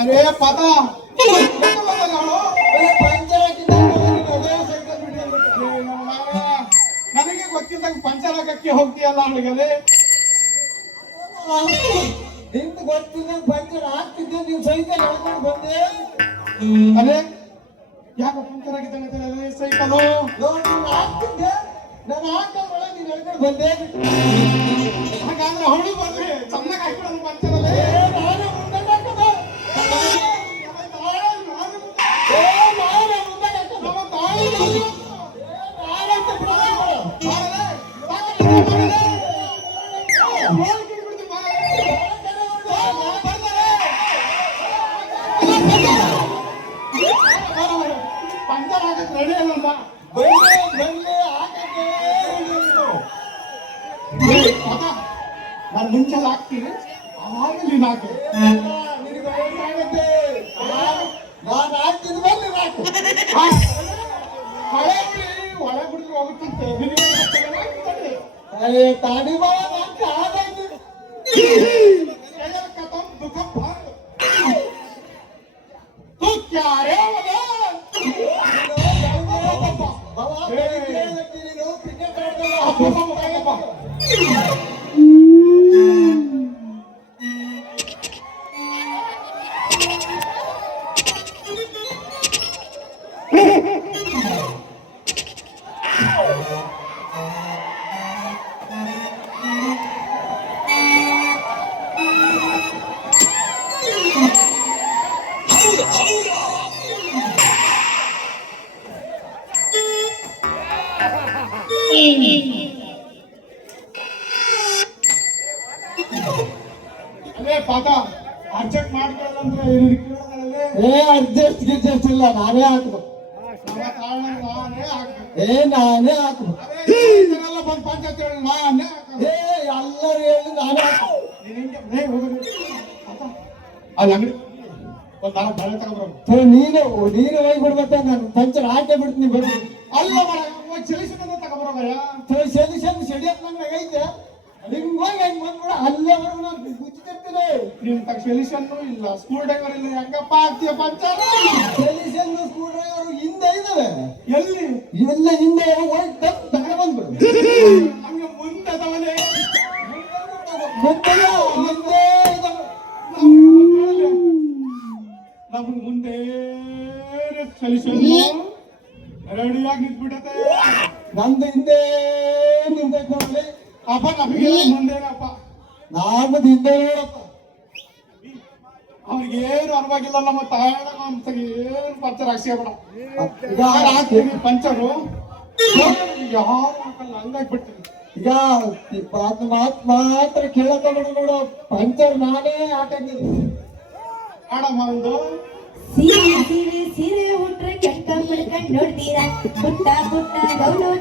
ಅರೇ ಪದ ನನಗೆ ಗೊತ್ತಿದ್ದಾಗ ಪಂಚರಾಗಕ್ಕೆ ಹೋಗ್ತೀಯಲ್ಲ ಅವಳಿಗದೆ ನಿಂತು ಗೊತ್ತಿದ್ದಾಗ ಪಂಚರ್ ಆಗ್ತಿದ್ದೆ ನೀವು ಸಹಿತ ಹೇಳ್ಕೊಂಡು ಬಂದೆ. ಅದೇ ಯಾಕ ಪಂಚರ್ ಆಗಿದ್ದಂಗೆ ಸೈಕಲು ಆಗ್ತಿದ್ದೆ ನಾನು ಹಾಕೊಂಡ್ರೆ ನೀನು ಹೇಳ್ಕೊಂಡು ಬಂದೆ. ಹಾಗಾದ್ರೆ ಅವಳು ಬಂದ್ರೆ ಚೆನ್ನಾಗಿ ಹಾಕಿಡೋದು ಪಂಚರಲ್ಲೇ ನಾನು ಮುಂದೆ ಹಾಕೋದು ಪಂಚರ್ ಆಗಕ್ಕೆ ರೆಡಿ ಅಲ್ಲಮ್ಮ ನಾನು ಮುಂಚೆಲ್ಲ ಹಾಕ್ತೀನಿ ಆಮೇಲೆ ನೀನು ಹಾಕಿ ನಾನು ಹಾಕ್ತಿದ್ ಬಂದು ಹಾಕು ಹಳೆ ಒಳ ಬಿಡಿದ್ರೆ ಹೋಗುತ್ತಂತೆ ತಾಡಿ ಆದಾಯ್ತು दुख तू क्या रे ಅದೇ ಪಾತ ಅರ್ಜೆಂಟ್ ಮಾಡ್ಕೊಳ್ಳಂದ್ರೆ ಅಡ್ಜಸ್ಟ್ ಗಿಡ್ಜಸ್ಟ್ ಇಲ್ಲ ನಾನೇ ಹಾಕ್ಬೇಕು ನಾನೇ ಹಾಕ್ಬೇಕು ಬಂದು ಪಂಚಾಯತ್ ಹೇಳಿ ನಾನೇ ಎಲ್ಲರೂ ಹೇಳಿ ನಾನೇ ಅಲ್ಲಿ ಅಂಗಡಿ ಒಂದು ಬಳೆ ತಗೊಂಡ್ಬರೋ ನೀನು ಹೋಗಿ ಬಿಡ್ಬೇಕ ನಾನು ಪಂಚರ್ ಹಾಕೇ ಬಿಡ್ತೀನಿ ಬರ್ರಿ ಅಲ್ಲ ಸೆಲ್ಯೂಷನ್ ತಗೊಂಡ್ಬರೋಯ ಸೆಲ್ಯೂಷನ್ ಸೆಡಿಯಪ್ ನಂಗೆ ಐತೆ ಹಿಂಗ್ ಹೋಗಿ ಹೆಂಗ್ ಬಂದ್ಬಿಡ ಅಲ್ಲೇವರೆಗೂ ನಾನು ಗುಚ್ಚಿರ್ತೀನಿ ನಿನ್ ತಗ ಸೆಲ್ಯೂಷನ್ ಇಲ್ಲ ಸ್ಕೂಲ್ ಡ್ರೈವರ್ ಇಲ್ಲ ಹೆಂಗಪ್ಪ ಆಗ್ತೀಯ ಪಂಚರ್ ಸೆಲ್ಯೂಷನ್ ಸ್ಕೂಲ್ ಡ್ರೈವರ್ ಹಿಂದೆ ಇದಾವೆ ಎಲ್ಲಿ ಇವೆಲ್ಲ ಹಿಂದೆ ಹೋಗಿ ತಗೊಂಡು ಬಂದ್ಬಿಡು ಹಂಗೆ ಮುಂದೆ ಅದವನೇ ಮುಂದೆ ನಮಗೆ ಮುಂದೆ ಸೆಲ್ಯೂಷನ್ ರೆಡಿಯಾಗಿ ನಿಂತ್ಬಿಟ್ಟತೆ ನಂದು ಹಿಂದೆ ನಿಂತೈತೆ ನೋಡಿ ಅಪ್ಪ ನಮಗೆ ಮುಂದೇನಪ್ಪ ನಮ್ಮದು ಹಿಂದೆ ನೋಡಪ್ಪ ಅವ್ರಿಗೇನು ಅನ್ವಾಗಿಲ್ಲ ನಮ್ಮ ತಾಯಣ ಅಂತ ಏನು ಪಂಚರ್ ಹಾಕ್ಸಿಬೇಡ ಹಾಕ್ತೀವಿ ಪಂಚರು ಯಾರು ಹಾಕಲ್ಲ ಹಂಗಾಗ್ಬಿಡ್ತೀವಿ ಈಗ ಮಾತು ಮಾತ್ರ ಕೇಳಕ್ಕೋಗ್ಬಿಡ ನೋಡು ಪಂಚರ್ ನಾನೇ ಹಾಕಿದ್ದೀನಿ ಆಡಮ್ಮ ಒಂದು ಸೀರೆ ಉಟ್ರೆ ಕೆಟ್ಟ ಬಿಡ್ಕೊಂಡು ನೋಡ್ತೀರಾ ಪುಟ್ಟ ಪುಟ್ಟ ಗೌರವ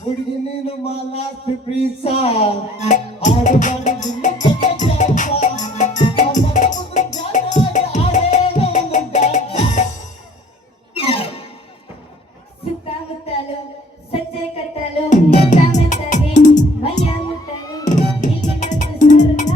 ಹುಡುಗಿ ನೀನು ಮಾಲಾಸ್ತಿ ಪ್ರೀಸ ಸುತ್ತಮುತ್ತಲು ಸಜ್ಜೆ ಕಟ್ಟಲು ಮುತ್ತಮೆತ್ತಗೆ ಮೈಯ ಮುಟ್ಟಲು ಇಲ್ಲಿ ಸ್ವರ್ಗ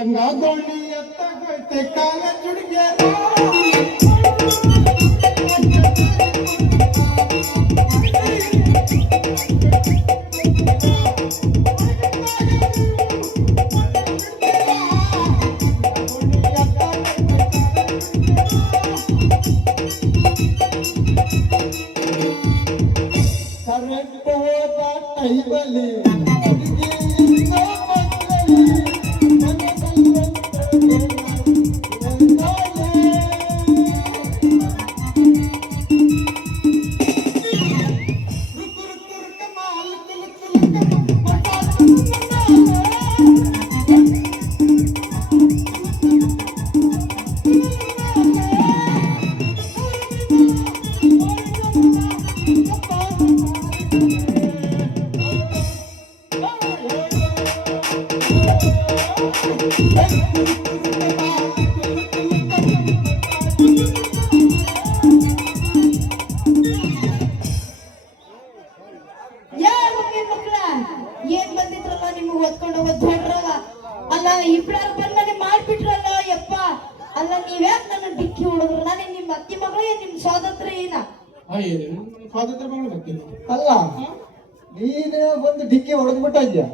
ಗಂಗಾ ದೋಣಿ ಎತ್ತಾಗೈತೆ ಕಾಲೇಜ್ ಹುಡುಗಿಯರ ಕರೆಂಟ್ ಹೋದ ಟೈಮಲ್ಲಿ ಏನ್ ಬಂದಿದ್ರಲ್ಲ ನಿಮ್ಗೆ ಓದ್ಕೊಂಡು ಹೋಗೋದ್ ದೊಡ್ಡರಲ್ಲ ಅಲ್ಲ ಇಬ್ರಾರು ಬಂದ್ ನನಗೆ ಮಾಡ್ಬಿಟ್ರಲ್ಲ ಯಪ್ಪ ಅಲ್ಲ ನೀವ್ಯಾಕ್ ನನ್ನ ಡಿಕ್ಕಿ ಹೊಡೆದ್ರು ನಾನು ನಿಮ್ ಅತ್ತಿ ಮಗಳೇ ನಿಮ್ ಸ್ವಾತಂತ್ರ್ಯ ಏನ ಸ್ವಾತಂತ್ರ್ಯ ಮಗಳು ಬರ್ತೀನಿ ಅಲ್ಲ ನೀನೇ ಬಂದು ಡಿಕ್ಕಿ ಹೊಡೆದ್ಬಿಟ್ಟ ಇದ್ಯಾ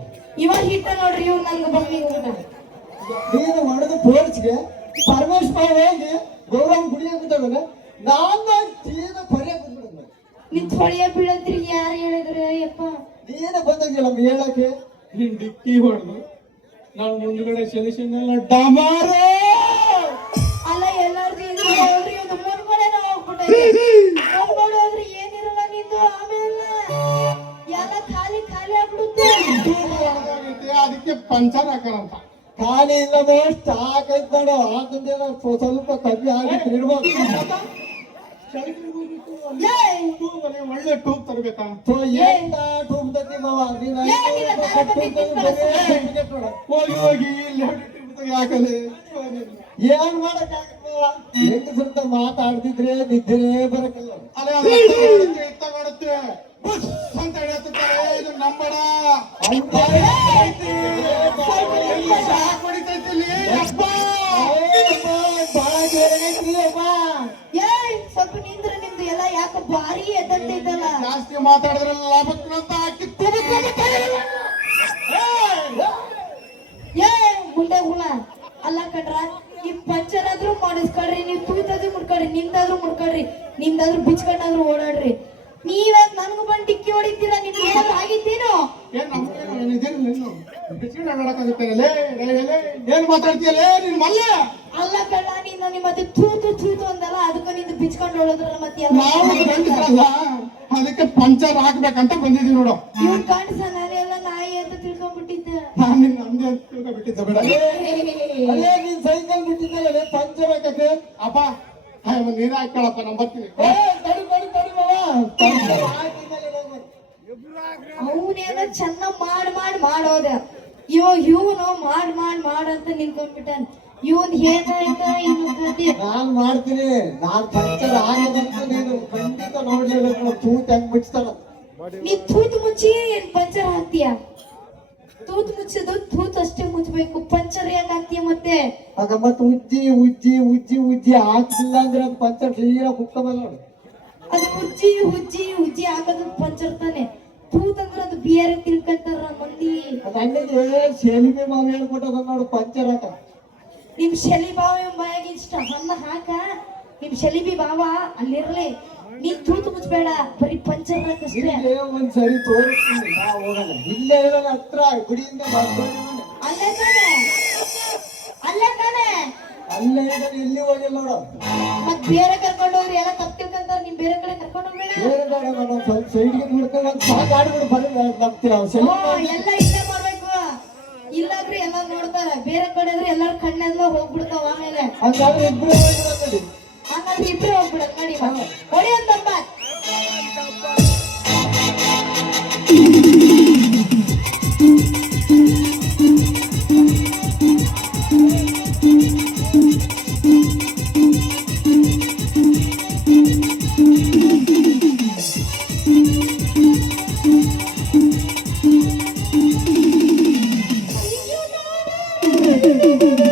ಇವಾಗ ಹಿಟ್ಟ ನೋಡ್ರಿ ಇವ್ ನನ್ಗೆ ಬಂದಿ ನೀನು ಹೊಡೆದು ಪೋರ್ಚ್ಗೆ ಪರಮೇಶ್ವರ ಹೋಗಿ ಗೌರವ ಕುಡಿಯಾಕಿದ್ದಾನೆ ನಾನು ತೀನ ಪರಿಯಾಕ ಬಂದ್ಬಿಡ ನಿನ್ ಹೊಳೆಯ ಬೀಳಂತ್ರಿ ಯಾರು ಹೇಳಿದ್ರು ಯಪ್ಪ ನೀನೇ ಬಂದಿದ್ಯಲ್ಲ ಹೇಳಕ್ಕೆ ನಿನ್ ಡಿಕ್ಕಿ ಹೊಡೆದು ನಾವು ಮುಂದ್ಗಡೆ ಸೆಲೆಕ್ಷನ್ ಡಮಾರೇ ಅಲ್ಲ ಎಲ್ಲಾರ್ದು ಹೇಳ್ರಿ ಒಂದು ಮುಂದ್ಗಡೆನ ಹೋಗ್ಬಿಟ್ಟೈತೆ ಮುಂದ್ಗಡೆ ಹೋದ್ರೆ ಏನಿರಲ್ಲ ನಿಂದು ಆಮೇಲೆ ಎಲ್ಲ ಖಾಲಿ ಖಾಲಿ ಆಗ್ಬಿಡುತ್ತೆ ಅದಕ್ಕೆ ಪಂಚರ್ ಹಾಕರಂತ ಖಾಲಿ ಇಲ್ಲ ಸ್ಟಾಕ್ ಐತ್ ನೋಡು ಆತಂದೇನ ಸ್ವಲ್ಪ ಕಮ್ಮಿ ಆಗಿತ್ತು ಇರ್ಬೋದು ಒಳ್ಳೆ ಟೂಬ್ ತರಬೇಕಾ ಎಂತ ಟೂಬ್ ತಂದಿ ಮಾವ ನೀನು ಹೋಗಿ ಹೋಗಿ ಇಲ್ಲಿ ಹಾಕಲಿ ಏನ್ ಮಾಡಕ್ಕಾಗಲ್ಲ ಹೆಂಗಸಂತ ಮಾತಾಡ್ತಿದ್ರೆ ನಿದ್ದೆ ಬರಕಲ್ಲ ಅಲ್ಲೇ ತಗೊಳುತ್ತೆ ಅಂತ ಹೇಳ್ತಾರೆ ಇದು ನಂಬಡ ಶಾಕ್ ಹೊಡಿತೈತಿ ಇಲ್ಲಿ ಅಪ್ಪ ಬಹಳ ಜೋರಾಗೈತ್ರಿ ಅಮ್ಮ ಸ್ವಲ್ಪ ನಿಂದ್ರೆ ನಿಮ್ದು ಎಲ್ಲ ಯಾಕೆ ಭಾರಿ ಎದ್ದೈತಲ್ಲ ಜಾಸ್ತಿ ಮಾತಾಡಿದ್ರಲ್ಲ ಲಾಭಕ್ಕಂತ ಹಾಕಿ ಏ ಮುಂದೆ ಹುಳ ಅಲ್ಲ ಕಣ್ರ ನೀವ್ ಪಂಚರ್ ಆದ್ರೂ ಮಾಡಿಸ್ಕೊಳ್ರಿ ನೀವ್ ತೂತಾದ್ರೂ ಮುಡ್ಕೊಳ್ರಿ ನಿಂದಾದ್ರೂ ಮುಡ್ಕೊಳ್ರಿ ನಿಂದಾದ್ರೂ ಬಿಚ್ಕೊಂಡಾದ್ರೂ ಓಡಾಡ್ರಿ ನೀವ್ಯಾಕ ನನ್ಗೂ ಬಂದು ಡಿಕ್ಕಿ ಹೊಡಿತೀರಾ ನಿಮ್ಗೆ ಏನಾದ್ರು ಆಗಿದ್ದೇನೋ ಏನ್ ಮಾತಾಡ್ತೀಯಲ್ಲೇ ನಿನ್ ಮಲ್ಲ ಅಲ್ಲ ಕಳ್ಳ ನೀನ್ ನನಗೆ ಮತ್ತೆ ತೂತು ತೂತು ಅಂದಲ್ಲ ಅದಕ್ಕೆ ನಿಂದು ಬಿಚ್ಕೊಂಡು ಹೊಡೋದ್ರಲ್ಲ ಮತ್ತೆ ನಾವು ಗಂಡಸರಲ್ಲ ಅದಕ್ಕೆ ಪಂಚರ್ ಹಾಕ್ಬೇಕಂತ ಬಂದಿದ್ದೀವಿ ನೋಡು ಇವ್ನ್ ಕಾಣಿಸ ನಾನೆಲ್ಲ ನಾಯಿ ಅಂತ ತಿಳ್ಕೊಂಡ್ಬಿಟ್ಟಿದ್ದೆ ನಾನ್ ನಿನ್ ನಮ್ದೆ ಅಂತ ತಿಳ್ಕೊಬಿಟ್ಟಿದ್ದೆ ಬೇಡ ಅಲ್ಲೇ ನೀನ್ ಸೈಕಲ್ ಬಿಟ್ಟಿದ್ದಲ್ಲ ಪಂಚರ್ ಹಾಕಕ್ಕೆ ಅಪ್ಪ ನೀನ್ ಹಾಕೊಳ್ಳಪ್ಪ ನಾ ಬರ್ತೀನಿ ತಡಿ ತಡಿ ತಡಿ ಮಾವ ಪಂಚರ್ ಹಾಕಿದ್ಮೇಲೆ ಹೋಗ್ಬೇಕು. ಅವನೇನ ಚೆನ್ನಾಗ್ ಮಾಡೋದ ಇವನು ಮಾಡಂತ ನಿಂತ್ಕೊಂಡ್ಬಿಟ್ಟಾನ ಇವನ್ ಏನಾಯ್ತ ಇನ್ನು ಕತೆ ನಾನ್ ಮಾಡ್ತೀನಿ ನಾನ್ ಪಂಚರ್ ಆಗದಂತ ನೀನು ಖಂಡಿತ ನೋಡ್ಲೇಬೇಕು ತೂತ್ ಹೆಂಗ್ ಬಿಡ್ತಾರ ನೀ ತೂತ್ ಮುಚ್ಚಿ ಏನ್ ಪಂಚರ್ ಹಾಕ್ತೀಯ ತೂತ್ ಮುಚ್ಚದು ತೂತ್ ಅಷ್ಟೇ ಮುಚ್ಚಬೇಕು ಪಂಚರ್ ಯಾಕೆ ಹಾಕ್ತೀಯ ಮತ್ತೆ ಆಗ ಮತ್ತೆ ಉಜ್ಜಿ ಉಜ್ಜಿ ಉಜ್ಜಿ ಉಜ್ಜಿ ಹಾಕ್ಲಿಲ್ಲ ಅಂದ್ರೆ ಅದು ಪಂಚರ್ ಕ್ಲಿಯರ್ ಕುಕ್ಕಬಲ್ಲ ನೋಡು ಅದು ಉಜ್ಜಿ ಹಾಕೋದು ಪಂಚರ್ ತಾನೆ ತೂತ್ ಅಂದ್ರೆ ಅದು ಬೇರೆ ತಿಳ್ಕೊಂತಾರ ಮಂದಿ ಅದು ಅಣ್ಣಗೆ ಶೇಲಿಮೆ ಮಾವು ಹೇಳ್ಕೊಟ್ಟದ ನೋಡು ಪಂಚರ್ ಹಾಕ ನಿಮ್ ಶಲಿ ಬಾವ ಬಾಯಾಗಿ ಇಷ್ಟ ಅನ್ನ ಹಾಕ ನಿಮ್ ಶಲಿಬಿ ಬಾವ ಅಲ್ಲಿರ್ಲಿ ನೀನ್ ತೂತು ಮುಚ್ಚಬೇಡ ಬರೀ ಪಂಚರ್ ಹಾಕಷ್ಟೇ ಇಲ್ಲೇ ಒಂದ್ಸರಿ ತೋರಿಸ್ತೀನಿ ನಾ ಹೋಗಲ್ಲ ಇಲ್ಲೇ ಇರೋಲ್ಲ ಹತ್ರ ಗುಡಿಯಿಂದ ಬರ್ಕೊಂಡು ಅಲ್ಲೇ ತಾನೆ ಅಲ್ಲೇ ಇದ್ದಾನೆ ಇಲ್ಲಿ ಹೋಗಿಲ್ಲ ನೋಡು ಮತ್ ಬೇರೆ ಕರ್ಕೊಂಡು ಹೋಗ್ರಿ ಎಲ್ಲ ತಪ್ಪು ತಿಳ್ಕೊಂತಾರ ನಿಮ್ ಬೇರೆ ಕಡೆ ಕರ್ಕೊಂಡು ಹೋಗ್ಬೇಡ ಬೇರೆ ಬೇಡ ನಾನು ಸ್ವಲ್ಪ ಸೈಡ್ಗೆ ಬಿಡ್ಕೊಂಡು ಒಂದು ಸಾಕು ಆಡ್ಬಿಡು ಬರೀ ನಮ್ತೀರ ಎಲ್ಲ ಇಲ್ಲೇ ಮಾಡ್ಬೇಕು ಇಲ್ಲಾದ್ರೂ ಎಲ್ಲ ನೋಡ್ತಾರ ಬೇರೆ ಕಡೆ ಆದ್ರೆ ಎಲ್ಲಾರ ಕಣ್ಣೆಲ್ಲ ಹೋಗ್ಬಿಡ್ತಾವ ಆಮೇಲೆ ಹಂಗಾದ್ರೆ ಇಬ್ರು ಹೋಗಿಲ್ಲ ಹಂಗಾದ್ರೆ ಇಬ್ರು ಹೋಗ್ಬಿಡೋದು ನೋಡಿ ಹೊಡಿ ಅಂತಪ್ಪ ನೋಡಿ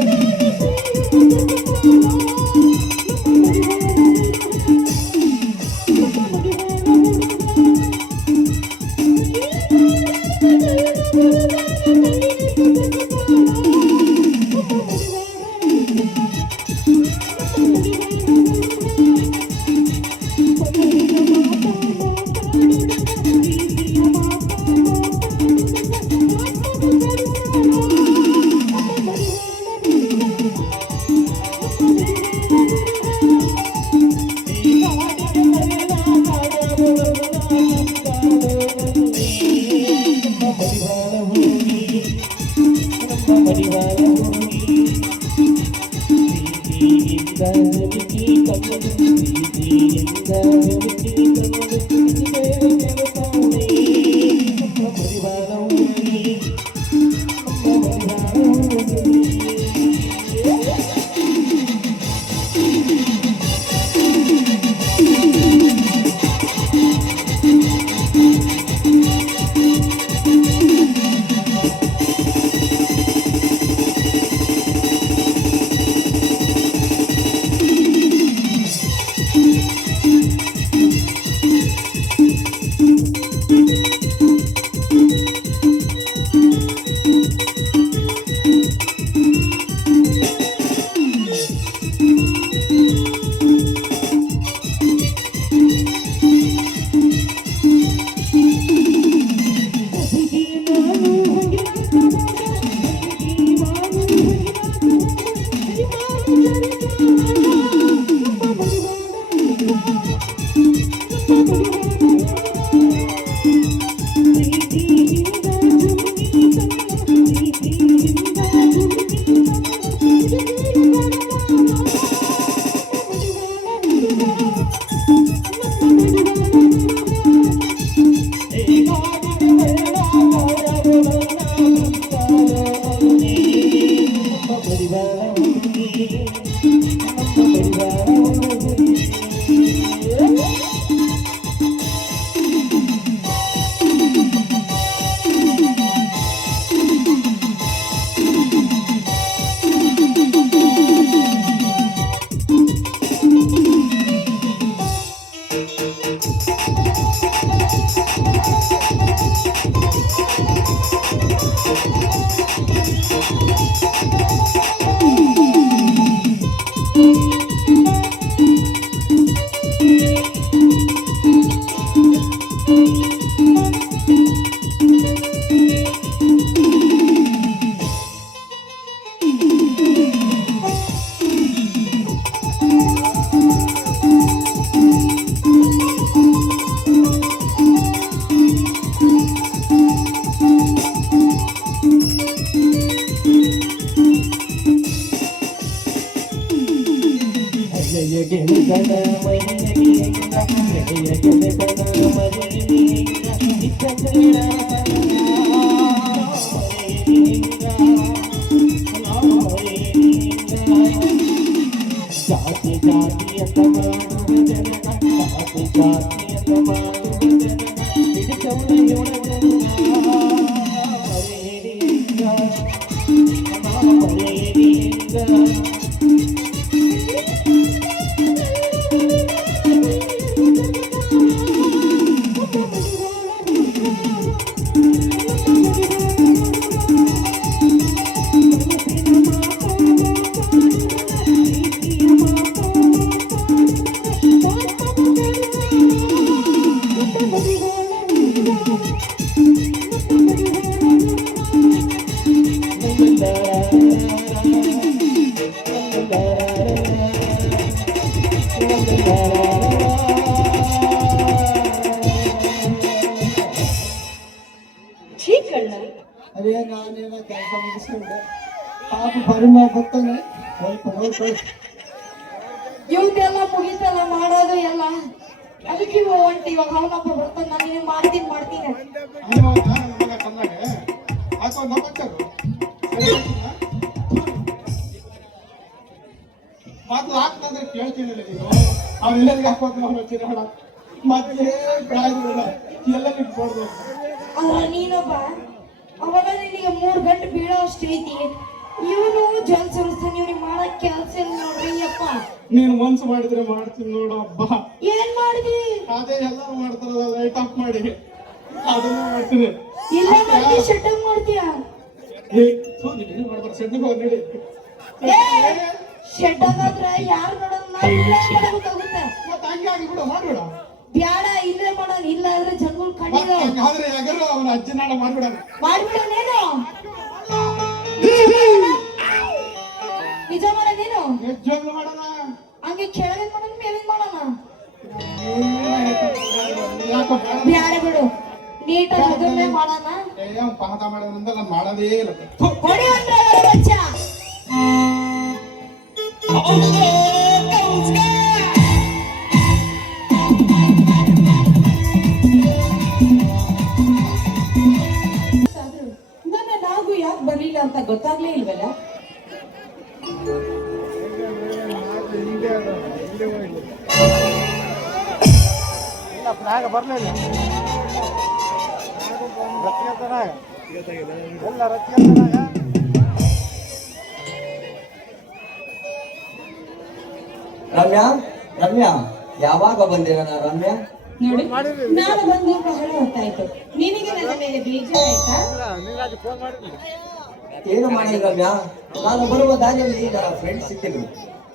ಜಾತಿ ಜಾತಿ ಅಂತ ಮಾಡು ಜನಕ ಜಾತಿ ಜಾತಿ ಅಂತ ಮಾಡು ಜನಕ ಹಿಡಿಸೋಣ ಇವಳನ್ನ ಮರೆಯಲಿಂಗ ಮರೆಯಲಿಂಗ ಅದೇ ನಾನೇನೋ ಕೆಲಸ ಮುಗಿಸ್ಕೊಂಡೆ ಪಾಪ ಪರಿಮಳ ಬರ್ತಾನೆ ಸ್ವಲ್ಪ ನೋಡ್ಕೊಳ್ಳಿ. ಇವ್ದೆಲ್ಲ ಮುಗಿತಲ್ಲ ಮಾಡೋದು ಎಲ್ಲ ಅದಕ್ಕೆ ಇವ ಹೊಂಟಿ ಇವಾಗ ಅವನಪ್ಪ ಬರ್ತಾನೆ ನಾನು ನಿನಗೆ ಮಾಡ್ತೀನಿ ಮಗ ತಂದಾಗೆ ಹಾಕೋ ನಮ್ಮಕ್ಕರು ಮಾತು ಹಾಕ್ತಂದ್ರೆ ಕೇಳ್ತೀನಿಲ್ಲ ನೀನು ಅವನೆಲ್ಲರಿಗೆ ಹಾಕೋದು ನಾವು ಚಿರಾಡ ಮತ್ತೆ ಕಾಯ್ದಿಲ್ಲ ಎಲ್ಲ ನಿಂತ್ಕೊಡ್ದು ಅದ್ರ ನೀನೊಬ್ಬ ಅವನ ನಿನಗೆ 3 ಗಂಟೆ ಬೀಳೋ ಅಷ್ಟು ಐತಿ ಇವನು ಜಲ್ ಸುರಿಸ್ತಾನೆ ಇವ್ನಿಗೆ ಮಾಡಕ್ ಕೆಲಸ ಇಲ್ಲ ನೋಡ್ರಿ ಅಪ್ಪ ನೀನು ಮನ್ಸು ಮಾಡಿದ್ರೆ ಮಾಡ್ತೀನಿ ನೋಡು ಹಬ್ಬ ಏನ್ ಮಾಡಿದಿ ಅದೇ ಎಲ್ಲರೂ ಮಾಡ್ತಾರಲ್ಲ ಲೈಟ್ ಆಫ್ ಮಾಡಿ ಅದನ್ನ ಮಾಡ್ತೀನಿ ಇಲ್ಲ ಮಾಡಿ ಶೆಟ್ಟಪ್ ಮಾಡ್ತೀಯಾ ಸೆಡ್ನಿಗೆ ಹೋಗಿ ನಡಿ ಶೆಡ್ ಆಗಾದ್ರೆ ಯಾರು ನೋಡೋದು ಮಾಡಬೇಕಾಗುತ್ತೆ ಮತ್ತೆ ಹಂಗೆ ಆಗಿ ಬಿಡು ಮಾಡ್ಬೇಡ ಬ್ಯಾಡ ಇಲ್ಲೇ ಮಾಡೋಣ ಇಲ್ಲ ಅಂದ್ರೆ ಜನಗಳು ಕಣ್ಣಿಲ್ಲ ಹಂಗಾದ್ರೆ ಯಾರು ಅವನ ಅಜ್ಜನಾಡ ಮಾಡ್ಬಿಡ ಮಾಡ್ಬಿಡೋನೇನು ನಿಜ ಮಾಡೋದೇನು ನಿಜವಾಗ್ಲೂ ಮಾಡೋಣ ಹಂಗೆ ಕೆಳಗೆ ಮಾಡೋಣ ಮೇಲೆ ಮಾಡೋಣ ಯಾಕೋ ಬ್ಯಾಡ ಬಿಡು ನೀಟಾಗಿ ಅದನ್ನೇ ಮಾಡೋಣ ಪಾಠ ಮಾಡೋದ್ರಿಂದ ನಾನು ಮಾಡೋದೇ ಇಲ್ಲ ಹೊಡಿ ಅಂದ್ರೆ ಬಚ್ಚ ನನ್ನ ನಾವು ಯಾಕೆ ಬರ್ಲಿಲ್ಲ ಅಂತ ಗೊತ್ತಾಗ್ಲೇ ಇಲ್ವಲ್ಲ. ಬರ್ಲಿಲ್ಲ ಎಲ್ಲ ರಮ್ಯಾ ರಮ್ಯಾ ಯಾವಾಗ ಬಂದಿರ ರಮ್ಯಾ ನೋಡಿ ನಾನು ಬಂದು ಬಹಳ ಹೊತ್ತಾಯ್ತು. ನಿನಗೆ ನನ್ನ ಮೇಲೆ ಬೇಜಾರಾಯ್ತಾ? ಏನು ಮಾಡಿ ರಮ್ಯಾ, ನಾನು ಬರುವ ದಾರಿಯಲ್ಲಿ ನನ್ನ ಫ್ರೆಂಡ್ಸ್ ಸಿಕ್ಕಿದ್ರು,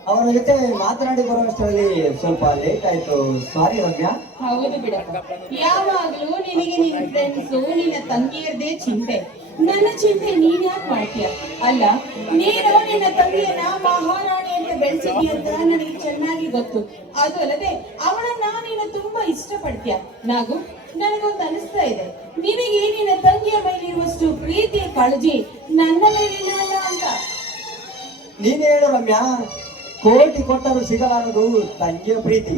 ಅವರ ಜೊತೆ ಮಾತನಾಡಿ ಬರುವಷ್ಟರಲ್ಲಿ ಸ್ವಲ್ಪ ಲೇಟ್ ಆಯ್ತು, ಸಾರಿ ರಮ್ಯಾ. ಹೌದು ಬಿಡಪ್ಪ, ಯಾವಾಗ್ಲೂ ನಿನಗೆ ನಿನ್ನ ಫ್ರೆಂಡ್ಸು ನಿನ್ನ ತಂಗಿಯರದೇ ಚಿಂತೆ. ನನ್ನ ಚಿಂತೆ ನೀನ್ ಯಾಕೆ ಮಾಡ್ತೀಯ? ಅಲ್ಲ, ನೀನು ನಿನ್ನ ತಂಗಿಯನ್ನ ಮಹಾರಾಣಿ ಅಂತ ಬೆಳೆಸಿದ್ಯ ಅಂತ ನನಗೆ ಚೆನ್ನಾಗಿ ಗೊತ್ತು. ಅದು ಅಲ್ಲದೆ ಅವಳನ್ನ ನೀನು ತುಂಬಾ ಇಷ್ಟಪಡ್ತೀಯ. ನಾಗು, ನನಗೊಂದು ಅನಿಸ್ತಾ ಇದೆ, ನಿನಗೆ ನಿನ್ನ ತಂಗಿಯ ಮೇಲಿರುವಷ್ಟು ಪ್ರೀತಿ ಕಾಳಜಿ ನನ್ನ ಮೇಲಿನ ಅಲ್ಲ ಅಂತ. ನೀನು ಹೇಳು ರಮ್ಯಾ, ಕೋಟಿ ಕೊಟ್ಟರು ಸಿಗಲಾರದು ತಂಗಿಯ ಪ್ರೀತಿ.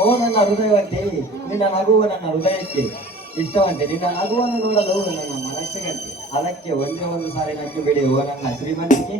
ಓ ನನ್ನ ಹೃದಯವಂತೆ, ನಿನ್ನ ನಗುವು ನನ್ನ ಹೃದಯಕ್ಕೆ ಇಷ್ಟವಂತೆ, ನಿನ್ನ ನಗುವನ್ನು ನೋಡಲು ನನ್ನ ಮನಸ್ಸಿಗಂತೆ, ಅದಕ್ಕೆ ಒಂದೇ ಒಂದು ಸಾರಿ ನಕ್ಕು ಬಿಡಿ ಓ ನನ್ನ ಶ್ರೀಮಂತಿಕೆ.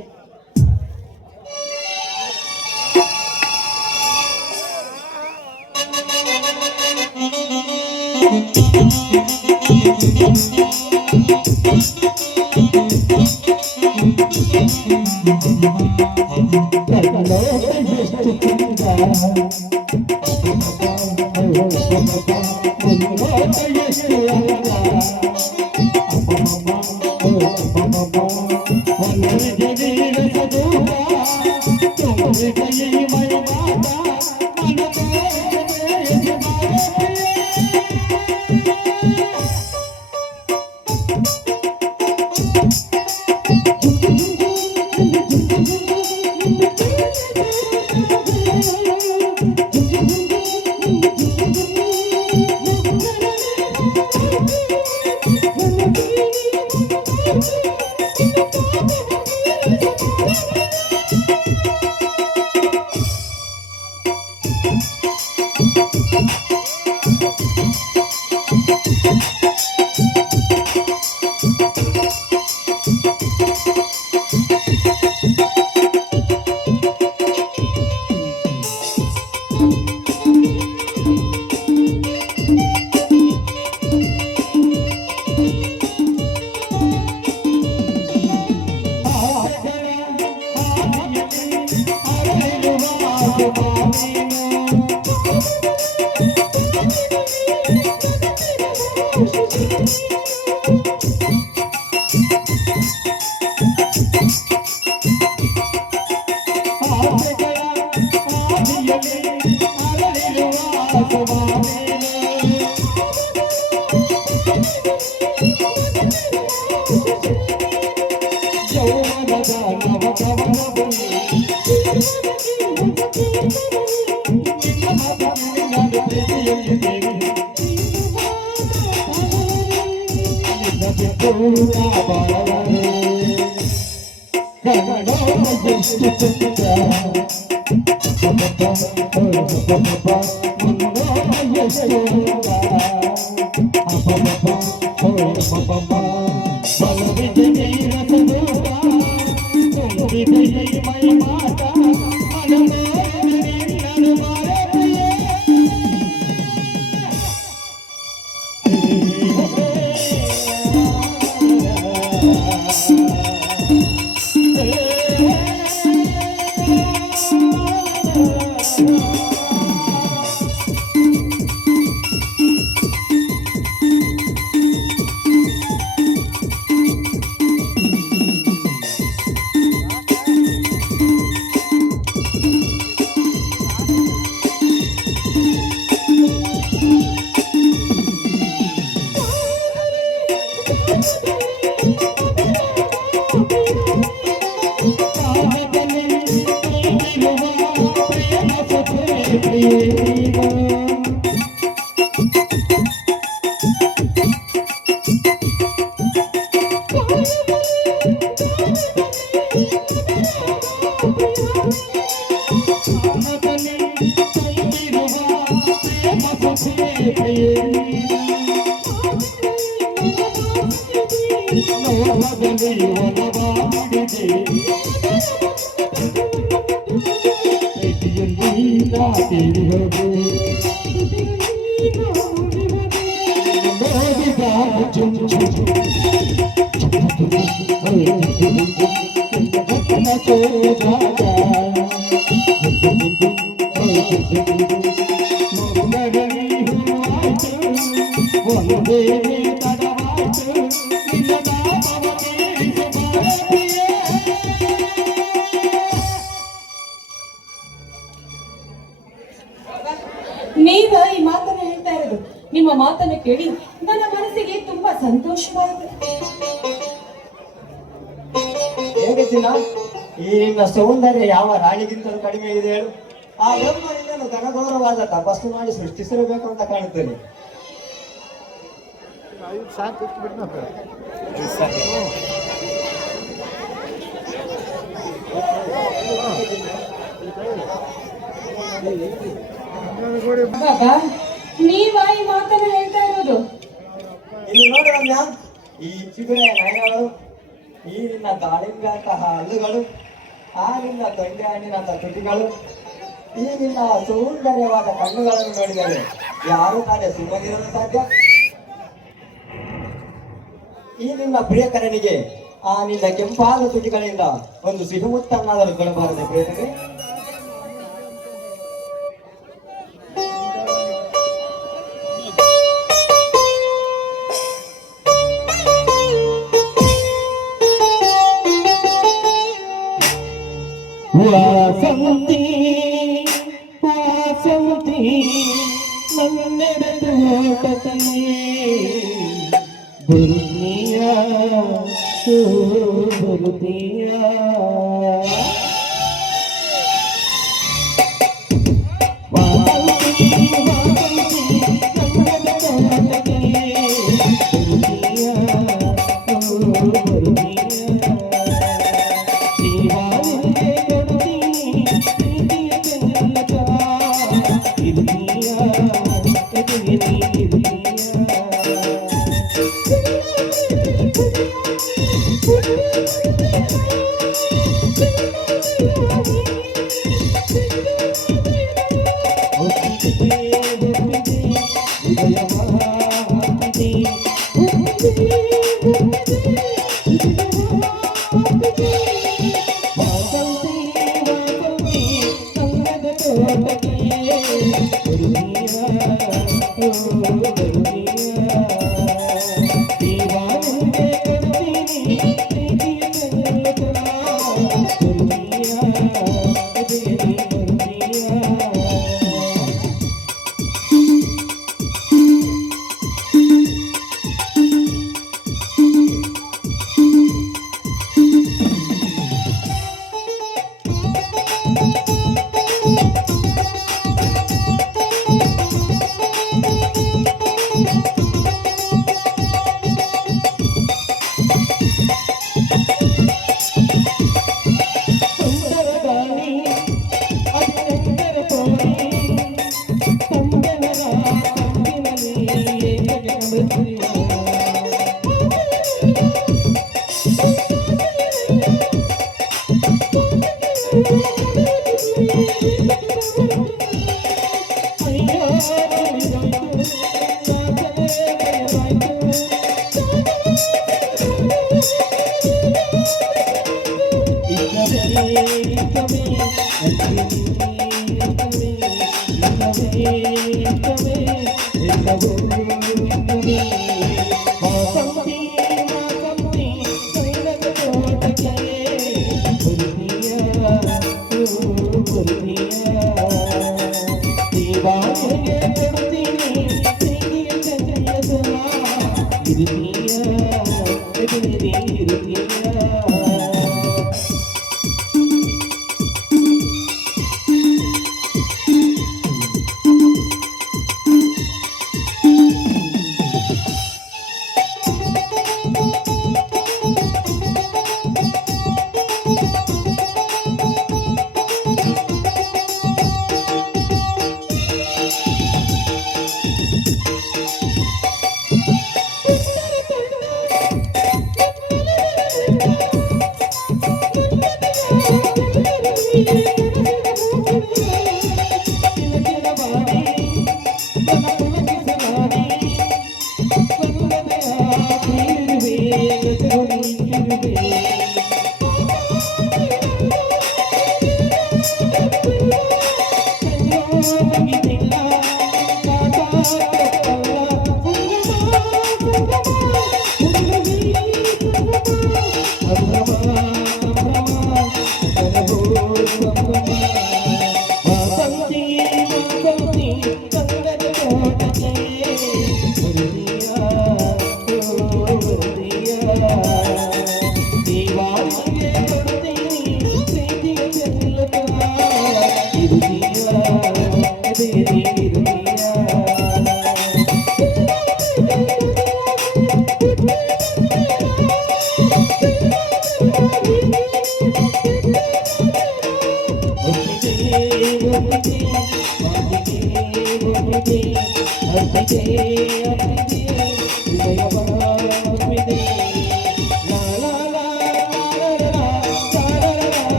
ನೀವ ಈ ಮಾತನ್ನ ಹೇಳ್ತಾ ಇರೋದು, ನಿಮ್ಮ ಮಾತನ್ನು ಕೇಳಿ ನನ್ನ ಮನಸ್ಸಿಗೆ ತುಂಬಾ ಸಂತೋಷವಾಯಿತು. ಹೇಗೆ ಚಿನ್ನ, ಈ ನಿನ್ನ ಸೌಂದರ್ಯ ಯಾವ ರಾಣಿಗಿಂತಲೂ ಕಡಿಮೆ ಇದೆ ಹೇಳು. ಆ ಬ್ರಹ್ಮ ನಿನ್ನನ್ನು ಘನಘೋರವಾದ ತಪಸ್ಸು ಮಾಡಿ ಸೃಷ್ಟಿಸಿರಬೇಕು ಅಂತ ಕಾಣುತ್ತೇನೆ. ಬಾಬಾ, ನೀವ ಈ ಮಾತನ್ನ ಹೇಳ್ತಾ ಇರೋದು? ಇಲ್ಲಿ ನೋಡು ರಮ್ಯಾ, ಈ ಚಿಗುರೆಯ ನಯನಗಳು, ಈ ನಿನ್ನ ದಾಳಿಂಬೆಯಂತಹ ಹಲ್ಲುಗಳು, ಆ ನಿನ್ನ ತೊಂಡೆ ಹಣ್ಣಿನಂತಹ ತುಟಿಗಳು, ಈ ನಿನ್ನ ಸೌಂದರ್ಯವಾದ ಕಣ್ಣುಗಳನ್ನು ನೋಡಿದರೆ ಯಾರು ತಾನೇ ಸುಮ್ಮನಿರಲು ಸಾಧ್ಯ? ಈ ನಿನ್ನ ಪ್ರಿಯಕರನಿಗೆ ಆ ನಿನ್ನ ಕೆಂಪಾದ ತುಟಿಗಳಿಂದ ಒಂದು ಸಿಹಿಮುತ್ತನ್ನಾದರೂ ಕೊಡಬಾರದೆ ಪ್ರಿಯಕರೇ? ವಾಸಂತಿ ವಾಸಂತಿ ನನ್ನೆಡೆದು ಓಟತನೇ ಬರುತ್ತೀಯ ಬರುತ್ತೀಯ ವಾಸಂತಿ ವಾಸಂತಿ ನನ್ನೆಡೆದು ಓಟತನೇ ಬರುತ್ತೀಯ ಬರುತ್ತೀಯ It's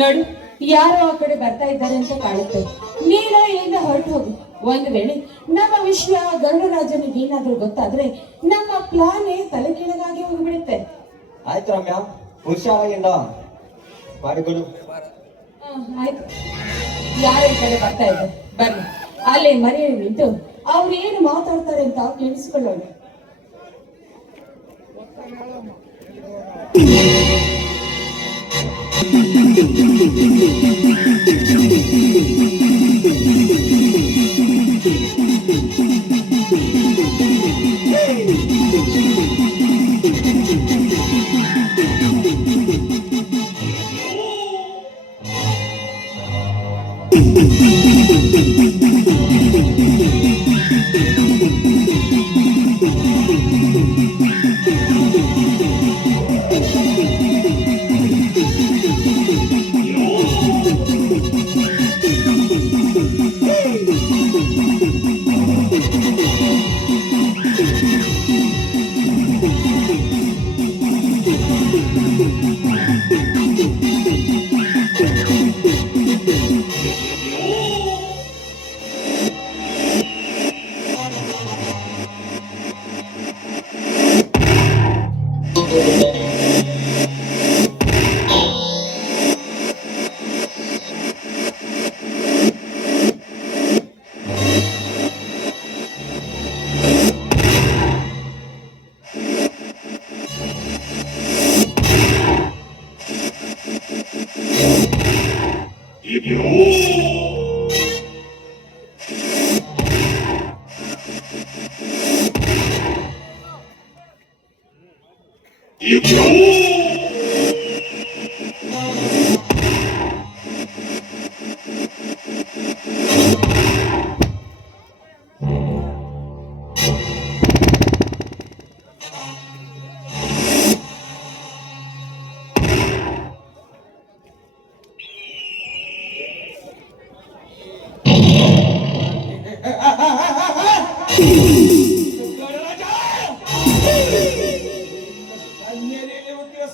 ನೋಡು, ಯಾರೋ ಆ ಕಡೆ ಬರ್ತಾ ಇದ್ದಾರೆ ಅಂತ ಕಾಣುತ್ತೆ. ನೀನು ಇಲ್ಲಿಂದ ಹೊರಟು ಹೋಗು. ಒಂದು ವೇಳೆ ನಮ್ಮ ವಿಷಯ ಗರುಡರಾಜನಿಗೆ ಏನಾದ್ರೂ ಗೊತ್ತಾದ್ರೆ ನಮ್ಮ ಪ್ಲಾನೇ ತಲೆ ಕೆಳಗಾಗಿ ಹೋಗ್ಬಿಡುತ್ತೆ. ಆಯ್ತು ರಮ್ಯಾ, ಹುಷಾರಾಗಿಂದ ಮಾಡಿಕೊಡು. ಆಯ್ತು, ಯಾರ ಈ ಕಡೆ ಬರ್ತಾ ಇದ್ದಾರೆ ಬನ್ನಿ, ಅಲ್ಲೇ ಮನೆಯಲ್ಲಿ ನಿಂತು ಅವ್ರು ಏನು ಮಾತಾಡ್ತಾರೆ ಅಂತ ಕೇಳಿಸ್ಕೊಳ್ಳೋಣ.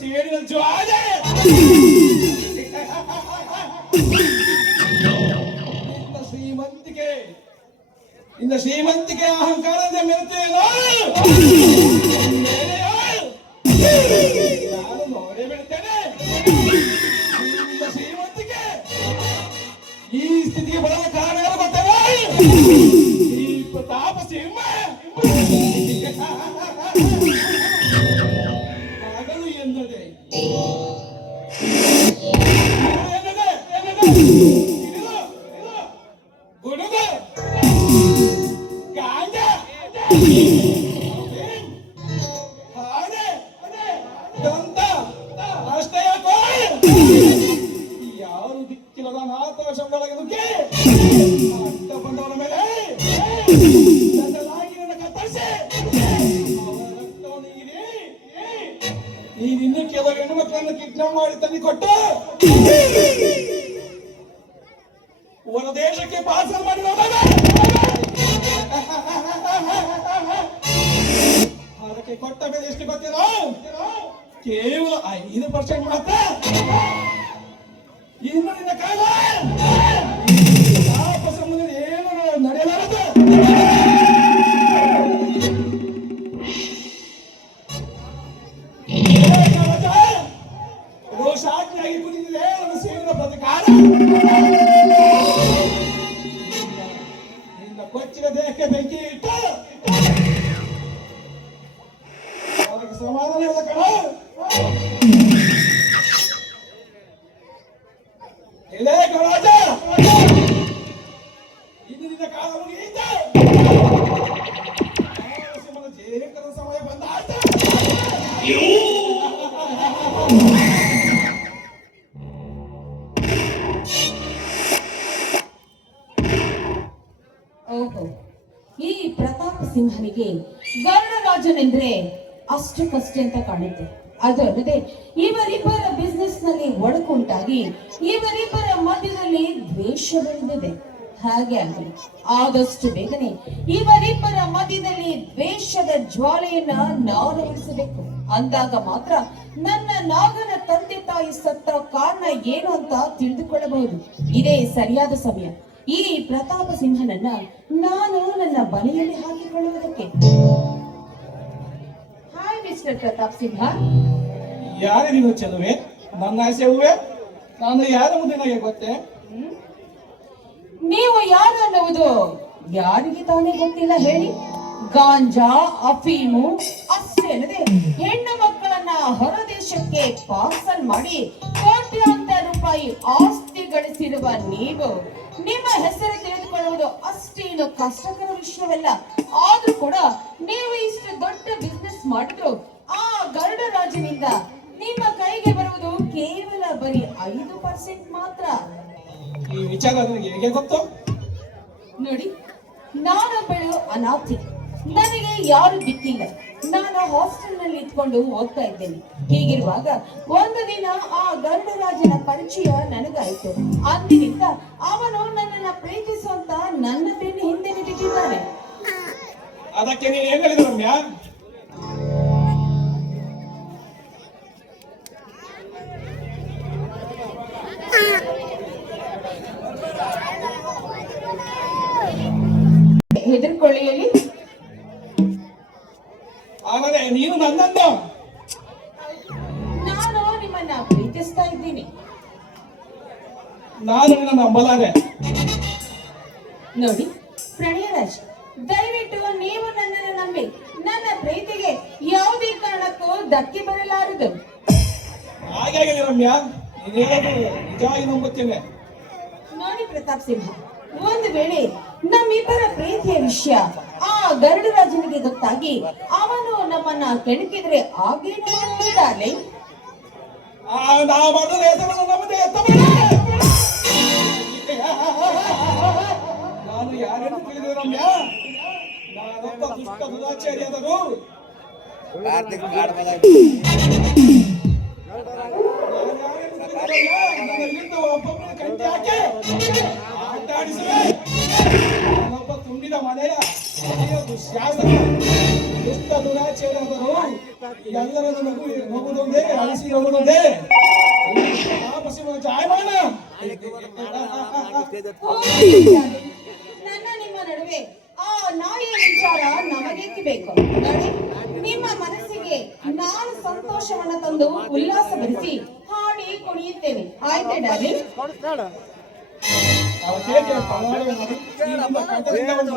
ಸೇಡಿನ ಜ್ವಾಲೆ ನಿನ್ನ ಶ್ರೀಮಂತಿಕೆ ಅಹಂಕಾರದ ಮೆರೆತೇನೋ ನಾನು ನೋಡೇ ಬಿಡ್ತೇನೆ. ನಿನ್ನ ಶ್ರೀಮಂತಿಕೆ ಈ ಸ್ಥಿತಿಗೆ ಬರಲು ಕಾರಣ ಏನು ಗೊತ್ತೇನೋ? ಈ ಪ್ರತಾಪ ಸಿಂಹ ಹಗಲು ಎಂದದೆ ಗುಡುಗು ಗಾಂಜ ಹಾಡೆ ದಂತ ಅಷ್ಟೇ ಯಾಕೋ ಯಾರು ದಿಕ್ಕಿಲ್ಲದ ನಾಥವಶದೊಳಗೆ ನುಗ್ಗಿ ಅಡ್ಡ ಬಂದವರ ಮೇಲೆ ನನ್ನ ಕತ್ತರಿಸಿ ಅವರ ರಕ್ತವನ್ನು ನೀನಿನ್ನು ಕೆಲವು ಹೆಣ್ಣು ಮಕ್ಕಳನ್ನು ಕಿಡ್ನಾಪ್ ಮಾಡಿ ತಂದು ಕೊಟ್ಟು ಹೊರ ದೇಶಕ್ಕೆ ಪಾರ್ಸಲ್ ಮಾಡಿ ಅದಕ್ಕೆ ಕೊಟ್ಟ ಬೆಲೆ ಎಷ್ಟು ಗೊತ್ತಿರೋ? ಕೇವಲ 5% ಮಾತ್ರ. ಇನ್ನು ನಿನ್ನ ಕಾಲ ಸಂಬಂಧ ಏನು ನಡೆಯಲಾರದು. ರೋಷಾಗ್ನಿಯಾಗಿ ಕುದಿದಿದೆ ನನ್ನ ಸೇವಿನ ಪ್ರತಿಕಾರ. ನಿನ್ನ ಕೊಚ್ಚಿನ ದೇಹಕ್ಕೆ ಬೆಂಕಿ ಇಟ್ಟು ಅದಕ್ಕೆ ಸಮಾಧಾನ ಇಲ್ಲ ಕಣ. ಎಲೆ ಗಣರಾಜ, ಇನ್ನು ನಿನ್ನ ಕಾಲ ಮುಗಿಯಿತ. ಜೇಕದ ಸಮಯ ಬಂದಾಯ್ತು. ಓಹೋ, ಈ ಪ್ರತಾಪ ಸಿಂಹನಿಗೆ ಗರುಡರಾಜನೆಂದ್ರೆ ಅಷ್ಟಕ್ಕಷ್ಟೇ ಅಂತ ಕಾಣುತ್ತೆ. ಅದಲ್ಲದೆ ಇವರಿಬ್ಬರ ಬಿಸ್ನೆಸ್ ನಲ್ಲಿ ಒಡಕುಂಟಾಗಿ ಇವರಿಬ್ಬರ ಮಧ್ಯದಲ್ಲಿ ದ್ವೇಷ ಬೆಳೆದಿದೆ. ಹಾಗೆ ಆಗಲಿ, ಆದಷ್ಟು ಬೇಗನೆ ಇವರಿಬ್ಬರ ಮಧ್ಯದಲ್ಲಿ ದ್ವೇಷದ ಜ್ವಾಲೆಯನ್ನ ನಾನು ಉಳಿಸಬೇಕು. ಅಂದಾಗ ಮಾತ್ರ ನನ್ನ ನಾಗನ ತಂದೆ ತಾಯಿ ಸತ್ತ ಕಾರಣ ಏನು ಅಂತ ತಿಳಿದುಕೊಳ್ಳಬಹುದು. ಇದೇ ಸರಿಯಾದ ಸಮಯ ಈ ಪ್ರತಾಪ ಸಿಂಹನನ್ನ ನಾನು ನನ್ನ ಬಲೆಯಲ್ಲಿ ಹಾಕಿಕೊಳ್ಳುವುದಕ್ಕೆ. Hi mister Pratap Simha. ಯಾರೇ ನೀನು ಚೆಲುವೆ? ನನ್ನ ಆಸೆ ಹೂವೆ. ನಾನು ಯಾರ ಮುಂದೆ ನನಗೆ ಗೊತ್ತೇ? ನೀವು ಯಾರು ಅನ್ನುವುದು ಯಾರಿಗೆ ತಾನೇ ಗೊತ್ತಿಲ್ಲ ಹೇಳಿ. ಗಾಂಜಾ, ಅಫೀಮು ಅಷ್ಟೇ ಅಲ್ಲದೆ ಹೆಣ್ಣು ಮಕ್ಕಳನ್ನ ಹೊರದೇಶಕ್ಕೆ ಪಾರ್ಸಲ್ ಮಾಡಿ ಕೋಟ್ಯಾಂತರ ರೂಪಾಯಿ ಆಸ್ತಿ ಗಳಿಸಿರುವ ನೀವು ನಿಮ್ಮ ಹೆಸರು ತಿಳಿದುಕೊಳ್ಳುವುದು ಅಷ್ಟೇನು ಕಷ್ಟಕರ ವಿಷಯವಲ್ಲ. ಆದ್ರೂ ಕೂಡ ನೀವು ಇಷ್ಟು ದೊಡ್ಡ ಬಿಸ್ನೆಸ್ ಮಾಡಿದ್ರು ಆ ಗರುಡರಾಜನಿಂದ ನಿಮ್ಮ ಕೈಗೆ ಬರುವುದು ಕೇವಲ ಬರೀ 5% ಮಾತ್ರ. ಈ ವಿಚಾರ ನನಗೆ ಹೇಗೆ ಗೊತ್ತು? ನೋಡಿ, ನಾನೊಬ್ಬಳು ಅನಾಥಿ. ನನಗೆ ಯಾರು ದಿಕ್ಕಿಲ್ಲ. ನಾನು ಹಾಸ್ಟೆಲ್ ನಲ್ಲಿ ಇಟ್ಕೊಂಡು ಓದ್ತಾ ಇದ್ದೇನೆ. ಹೀಗಿರುವಾಗ ಒಂದು ದಿನ ಆ ಗರುಡರಾಜನ ಪರಿಚಯ ನನಗಾಯ್ತು. ಅಂದಿನಿಂದ ಅವನು ನನ್ನನ್ನ ಪ್ರೀತಿಸುವಂತ ನನ್ನ ಬೆನ್ನ ಹಿಂದೆ ನಿಂತಿದ್ದಾನೆ. ಅದಕ್ಕೆ ನೀನು ಏನ್ ಹೇಳಿದ ರಮ್ಯಾ? ಹೆದರ್ಕೊಳ್ಳಿಯಲ್ಲಿ ಆದರೆ ನೀನು ನನ್ನನ್ನು ನಾನು ನಿಮ್ಮನ್ನ ಪ್ರೀತಿಸ್ತಾ ಇದ್ದೀನಿ. ನಾನು ನಿನ್ನ ನಂಬಲಾರೆ. ನೋಡಿ ಪ್ರಣಯರಾಜ್, ದಯವಿಟ್ಟು ನೀವು ನನ್ನನ್ನು ನಂಬಿ. ನನ್ನ ಪ್ರೀತಿಗೆ ಯಾವುದೇ ಕಾರಣಕ್ಕೂ ಧಕ್ಕೆ ಬರಲಾರದು. ಹಾಗಾಗಿ ರಮ್ಯಾ, ನೀನು ಹೇಳೋದು ನಿಜವಾಗಿ ನಂಬುತ್ತೇನೆ. ನೋಡಿ ಪ್ರತಾಪ್ ಸಿಂಹ, ಒಂದು ವೇಳೆ ನಮ್ಮಿಬ್ಬರ ಪ್ರೀತಿಯ ವಿಷಯ ಆ ಗರುಡ ರಾಜನಿಗೆ ಗೊತ್ತಾಗಿ ಅವನು ನಮ್ಮನ್ನ ಕೆಣಕಿದ್ರೆ ಆಗೇನು ಮಾಡುತ್ತಿದ್ದಾನೆ? ನಾ ಮಾಡಿದ ಹೆಸರನ್ನು ನಮ್ಮದೇ ಎತ್ತಬೇಡ. ನಾನು ಯಾರೆಂದು ತಿಳಿದ ರಮ್ಯಾ? ನಾನೊಬ್ಬ ದುಷ್ಟ ದುರಾಚಾರಿಯಾದರೂ ಒಬ್ಬೊಬ್ಬರ ಕಂಟಿ ಹಾಕಿ ಆಟಾಡಿಸುವೆ. ನಾನೊಬ್ಬ ತುಂಬಿದ ಮನೆಯ ದುಶ್ಯಾಸನ ದುಷ್ಟ ದುರಾಚಾರಿಯಾದರೂ ಎಲ್ಲರನ್ನು ನಗುವುದೊಂದೇ, ಅಳಿಸಿ ನಗುವುದೊಂದೇ ಜಾಯಮಾನ. ನನ್ನ ನಿಮ್ಮ ನಡುವೆ ಆ ನಾಯಿಯ ವಿಚಾರ ನಮಗೇಕೆ ಬೇಕು? ನೋಡಿ, ನಿಮ್ಮ ಮನಸ್ಸಿಗೆ ನಾನು ಸಂತೋಷವನ್ನ ತಂದು ಉಲ್ಲಾಸ ಭರಿಸಿ ಹಾಡಿ ಕುಣಿಯುತ್ತೇನೆ. ಆಯ್ತೆ ಡಾರ್ಲಿಂಗ್? ನಾವು ಹೇಗೆ ಪರವಾಗಿ ಮಾಡಿ ನಿಮ್ಮ ಕಂಠದಿಂದ ಒಂದು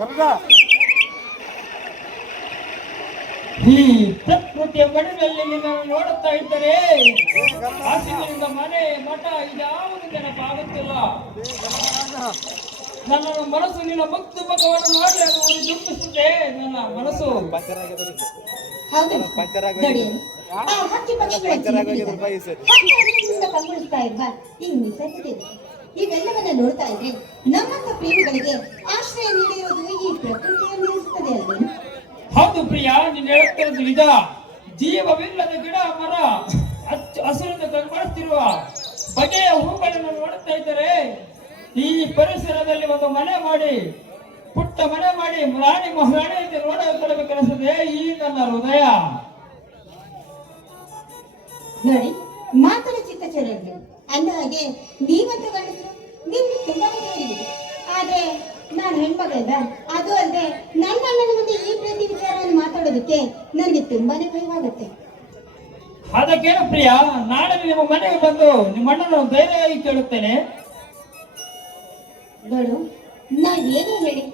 ಬಲ್ಲ ಈ ಪ್ರಕೃತಿಯ ಮಡಿಲಲ್ಲಿ ನಿನ್ನನ್ನು ನೋಡುತ್ತಾ ಇದ್ದರೆ ಆಸೆಗಳಿಂದ ಮನೆ ಮಠ ಇದ್ಯಾವುದು ನೆನಪಾಗುತ್ತಿಲ್ಲ. ನನ್ನ ಮನಸ್ಸು ನಿನ್ನ ಮುಕ್ತ ಮುಖವನ್ನು ನೋಡಿ ಅದು ದುಃಖಿಸುತ್ತೆ. ನನ್ನ ಮನಸ್ಸು ಹೌದು ನೋಡಿ, ಆ ಹಕ್ಕಿ ಪಕ್ಷಿಗಳ ಕಂಗೊಳಿಸ್ತಾ ಇಲ್ವಾ ಈ ನಿಸರ್ಗದಲ್ಲಿ? ಇವೆಲ್ಲವನ್ನ ನೋಡ್ತಾ ಇದ್ರೆ ನಮ್ಮಂತ ಪ್ರೇಮಿಗಳಿಗೆ ಆಶ್ರಯ ನೀಡಿರೋದು ಈ ಪ್ರಕೃತಿಯಲ್ಲಿ ಇರುತ್ತದೆ ಅಲ್ವೇ? ಹೌದು ಪ್ರಿಯ, ನೀನು ಹೇಳುತ್ತಿರೋದು ನಿಜ. ಜೀವವಿಲ್ಲದ ಗಿಡ ಮರ ಹಸಿರನ್ನು ಕಂಗೊಳಿಸುತ್ತಿರುವ ಬಗೆಯ ಹೂಗಳನ್ನು ನೋಡುತ್ತಾ ಇದ್ದರೆ ಈ ಪರಿಸರದಲ್ಲಿ ಒಂದು ಮನೆ ಮಾಡಿ, ಪುಟ್ಟ ಮನೆ ಮಾಡಿ ರಾಣಿ ಮಹಾರಾಣಿಯಂತೆ ನೋಡಬೇಕೆನಿಸುತ್ತದೆ ಈ ನನ್ನ ಹೃದಯ. ನೋಡಿ, ಮಾತನ ಚಿತ್ತಚರಗಳು ಅಂದ ಹಾಗೆ ನೀವಂತೂ ಗಂಡಸರು ನಿಮ್ಗೆ ತುಂಬಾನೇ ಜೋರಿದೆ. ಆದ್ರೆ ನಾನು ಹೆಣ್ಮಗಳಲ್ಲ. ಅದು ಅಲ್ಲದೆ ನನ್ನ ಅಣ್ಣನ ಮುಂದೆ ಈ ಪ್ರೀತಿ ವಿಚಾರವನ್ನು ಮಾತಾಡೋದಕ್ಕೆ ನನಗೆ ತುಂಬಾನೇ ಭಯವಾಗುತ್ತೆ. ಅದಕ್ಕೇನು ಪ್ರಿಯ, ನಾಳೆ ನಿಮ್ಮ ಮನೆಗೆ ಬಂದು ನಿಮ್ಮ ಅಣ್ಣನ ಧೈರ್ಯವಾಗಿ ಕೇಳುತ್ತೇನೆ. ನೋಡು, ನಾವ್ ಏನೇ ಹೇಳಿ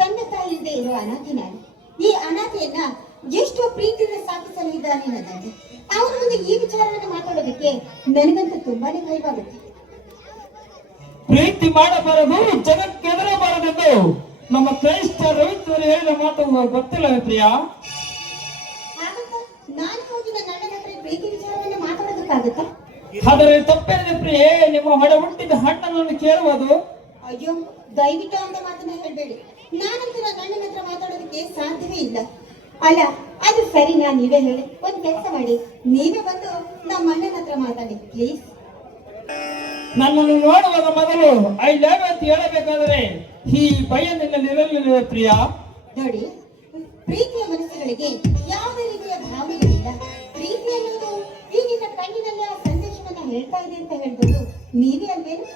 ತಂದೆ ತಾಯಿ ಇಲ್ಲದೆ ಇರೋ ಅನಾಥೆ ನಾನು. ಈ ಅನಾಥೆಯನ್ನ ಎಷ್ಟು ಪ್ರೀತಿಯಿಂದ ಸಾಕಿಸಲು ಇದ್ದಾನೆ ನನ್ನಂತೆ. ಅವನ ಮುಂದೆ ಈ ವಿಚಾರವನ್ನು ಮಾತಾಡೋದಕ್ಕೆ ನನಗಂತೂ ತುಂಬಾನೇ ಭಯವಾಗುತ್ತೆ. ಪ್ರೀತಿ ಮಾಡಬಾರದು, ಜಗಕ್ಕೆ ಎದುರಬಾರದೆಂದು ನಮ್ಮ ಕ್ರೈಸ್ತ ರವಿಂದ್ರ ಹೇಳಿದ ಮಾತು ಗೊತ್ತಿಲ್ಲವೇ ಪ್ರಿಯ? ಹಾಗಂತ ನಾನು ಹೋಗಿ ನನ್ನ ಅಣ್ಣನ ಹತ್ರ ಪ್ರೀತಿ ವಿಚಾರವನ್ನು ಮಾತಾಡೋದಕ್ಕಾಗುತ್ತಾ? ಆದರೆ ತಪ್ಪೇನಿದೆ ಪ್ರಿಯೆ, ನಿಮ್ಮ ಹೊಡೆ ಹುಟ್ಟಿದ ಅಣ್ಣನನ್ನು ಕೇಳುವುದು. ಅಯ್ಯೋ, ದಯವಿಟ್ಟು ಅಂತ ಮಾತನ್ನ ಹೇಳ್ಬೇಡಿ. ನಾನಂತೂ ನನ್ನ ಅಣ್ಣನ ಹತ್ರ ಮಾತಾಡೋದಕ್ಕೆ ಸಾಧ್ಯವೇ ಇಲ್ಲ. ಅಲ್ಲ, ಅದು ಸರಿನಾ? ನೀವೇ ಹೇಳಿ. ಒಂದ್ ಕೆಲಸ ಮಾಡಿ, ನೀವೇ ಬಂದು ನಮ್ಮ ಅಣ್ಣನ ಹತ್ರ ಮಾತಾಡಿ ಪ್ಲೀಸ್. ನನ್ನನ್ನು ನೋಡುವಾಗ ಮೊದಲು ಐ ಲವ್ ಅಂತ ಹೇಳಬೇಕಾದರೆ ಈ ಭಯ ನಿನ್ನಲ್ಲಿರಲಿಲ್ಲ ಪ್ರಿಯ. ನೋಡಿ, ಪ್ರೀತಿಯ ಮನಸ್ಸುಗಳಿಗೆ ಯಾವುದೇ ರೀತಿಯ ಭಾವನೆಗಳಿಲ್ಲ. ಪ್ರೀತಿ ಅನ್ನೋದು ಈಗಿನ ಕಣ್ಣಿನಲ್ಲಿ ಆ ಸಂದೇಶವನ್ನ ಹೇಳ್ತಾ ಇದೆ ಅಂತ ಹೇಳ್ಬೋದು ನೀವೇ ಅಲ್ವೇನು?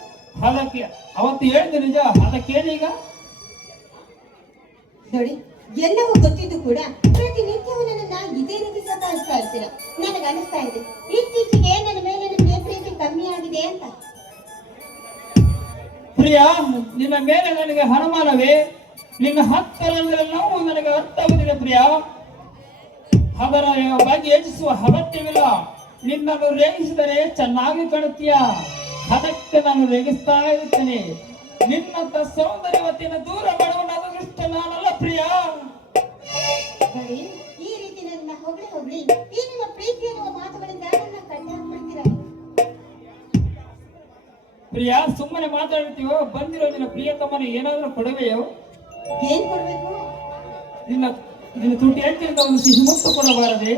ಅದಕ್ಕೆ ಅವತ್ತು ಹೇಳಿದ ನಿಜ, ಅದಕ್ಕೇನೀಗ? ನೋಡಿ, ಎಲ್ಲವೂ ಗೊತ್ತಿದ್ದು ಕೂಡ ಪ್ರತಿನಿತ್ಯವೂ ನನ್ನನ್ನ ಇದೇ ರೀತಿ ಸತಾಯಿಸ್ತಾ ಇರ್ತೀರ. ನನಗೆ ಅನಿಸ್ತಾ ಇದೆ ಇತ್ತೀಚೆಗೆ ನನ್ನ ಮೇಲೆ ನಿಮ್ಗೆ ಪ್ರೀತಿ ಕಮ್ಮಿ ಆಗಿದೆ ಅಂತ. ಪ್ರಿಯ, ನಿನ್ನ ಮೇಲೆ ನನಗೆ ಅನುಮಾನವೇ. ನಿನ್ನ ಹತ್ತರಂದ್ರೆ ನೋವು ನನಗೆ ಅರ್ಥವಾಗುತ್ತಿದೆ ಪ್ರಿಯ. ಅದರ ಬಗ್ಗೆ ಯೋಚಿಸುವ ಅಗತ್ಯವಿಲ್ಲ. ನಿನ್ನನ್ನು ರೇಗಿಸಿದರೆ ಚೆನ್ನಾಗಿ ಕಾಣುತ್ತೀಯ, ಅದಕ್ಕೆ ನಾನು ರೇಗಿಸ್ತಾ ಇರುತ್ತೇನೆ. ನಿನ್ನಂತ ಸೌಂದರ್ಯವತಿಯನ್ನು ದೂರ ಮಾಡುವ ಅದೃಷ್ಟ ನಾನಲ್ಲ ಪ್ರಿಯ. ನೋಡಿ, ಈ ರೀತಿ ನನ್ನ ಹೊಗಳಿ ಹೊಗಳಿ ಈ ನಿಮ್ಮ ಪ್ರೀತಿ ಅನ್ನುವ ಮಾತುಗಳಿಂದ ನನ್ನ ಕಣ್ಣು ಹಾಕ್ಬಿಡ್ತೀರ. ಪ್ರಿಯ, ಸುಮ್ಮನೆ ಮಾತಾಡ್ತೀವೋ? ಬಂದಿರೋ ನಿನ್ನ ಪ್ರಿಯತಮ್ಮನ ಏನಾದ್ರೂ ಕೊಡವೆಯೋ? ಏನ್ ಕೊಡ್ಬೇಕು? ನಿನ್ನ ನಿನ್ನ ತುಟಿ ಹೇಳ್ತಿದ್ದ ಒಂದು ಸಿಹಿ ಮುತ್ತು ಕೊಡಬಾರದೆ?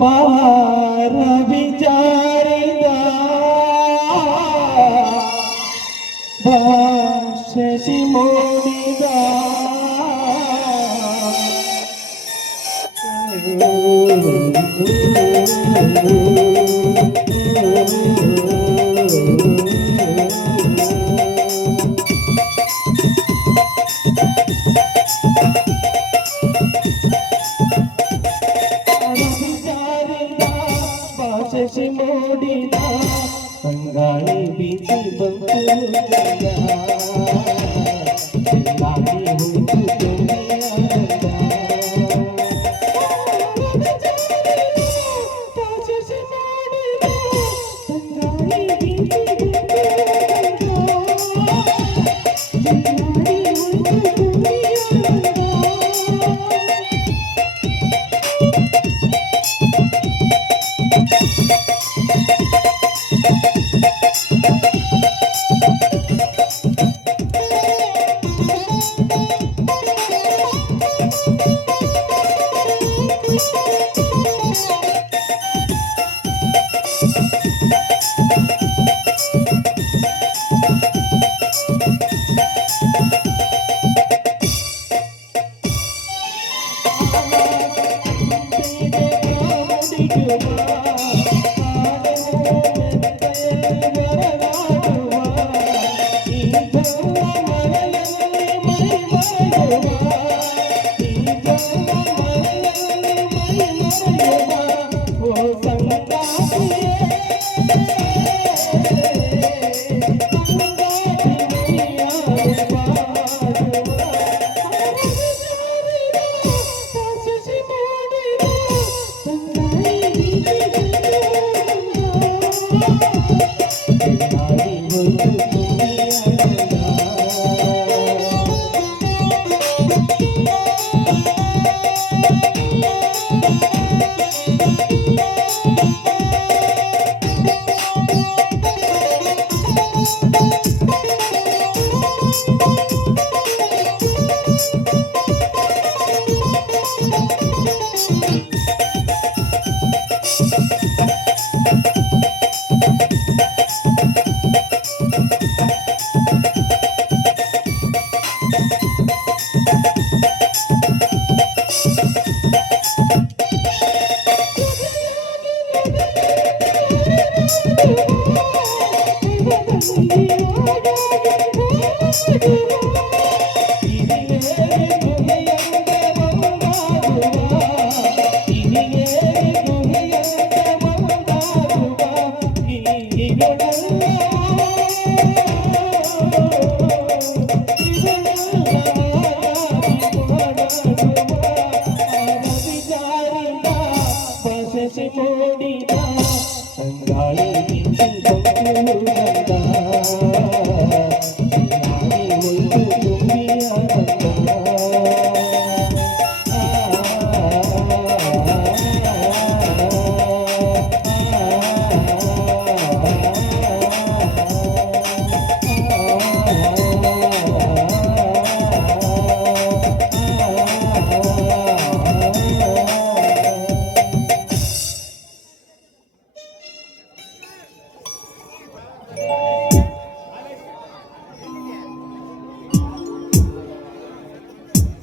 ಪಾರ ವಿಚಾರಿದ ಭಾಷಿ ಮೂಡಿದ ಭಾಷಿ ಮೂಡಿದ ಬಂಗಾಳಿ ಬೀಚಿ ಬಂತು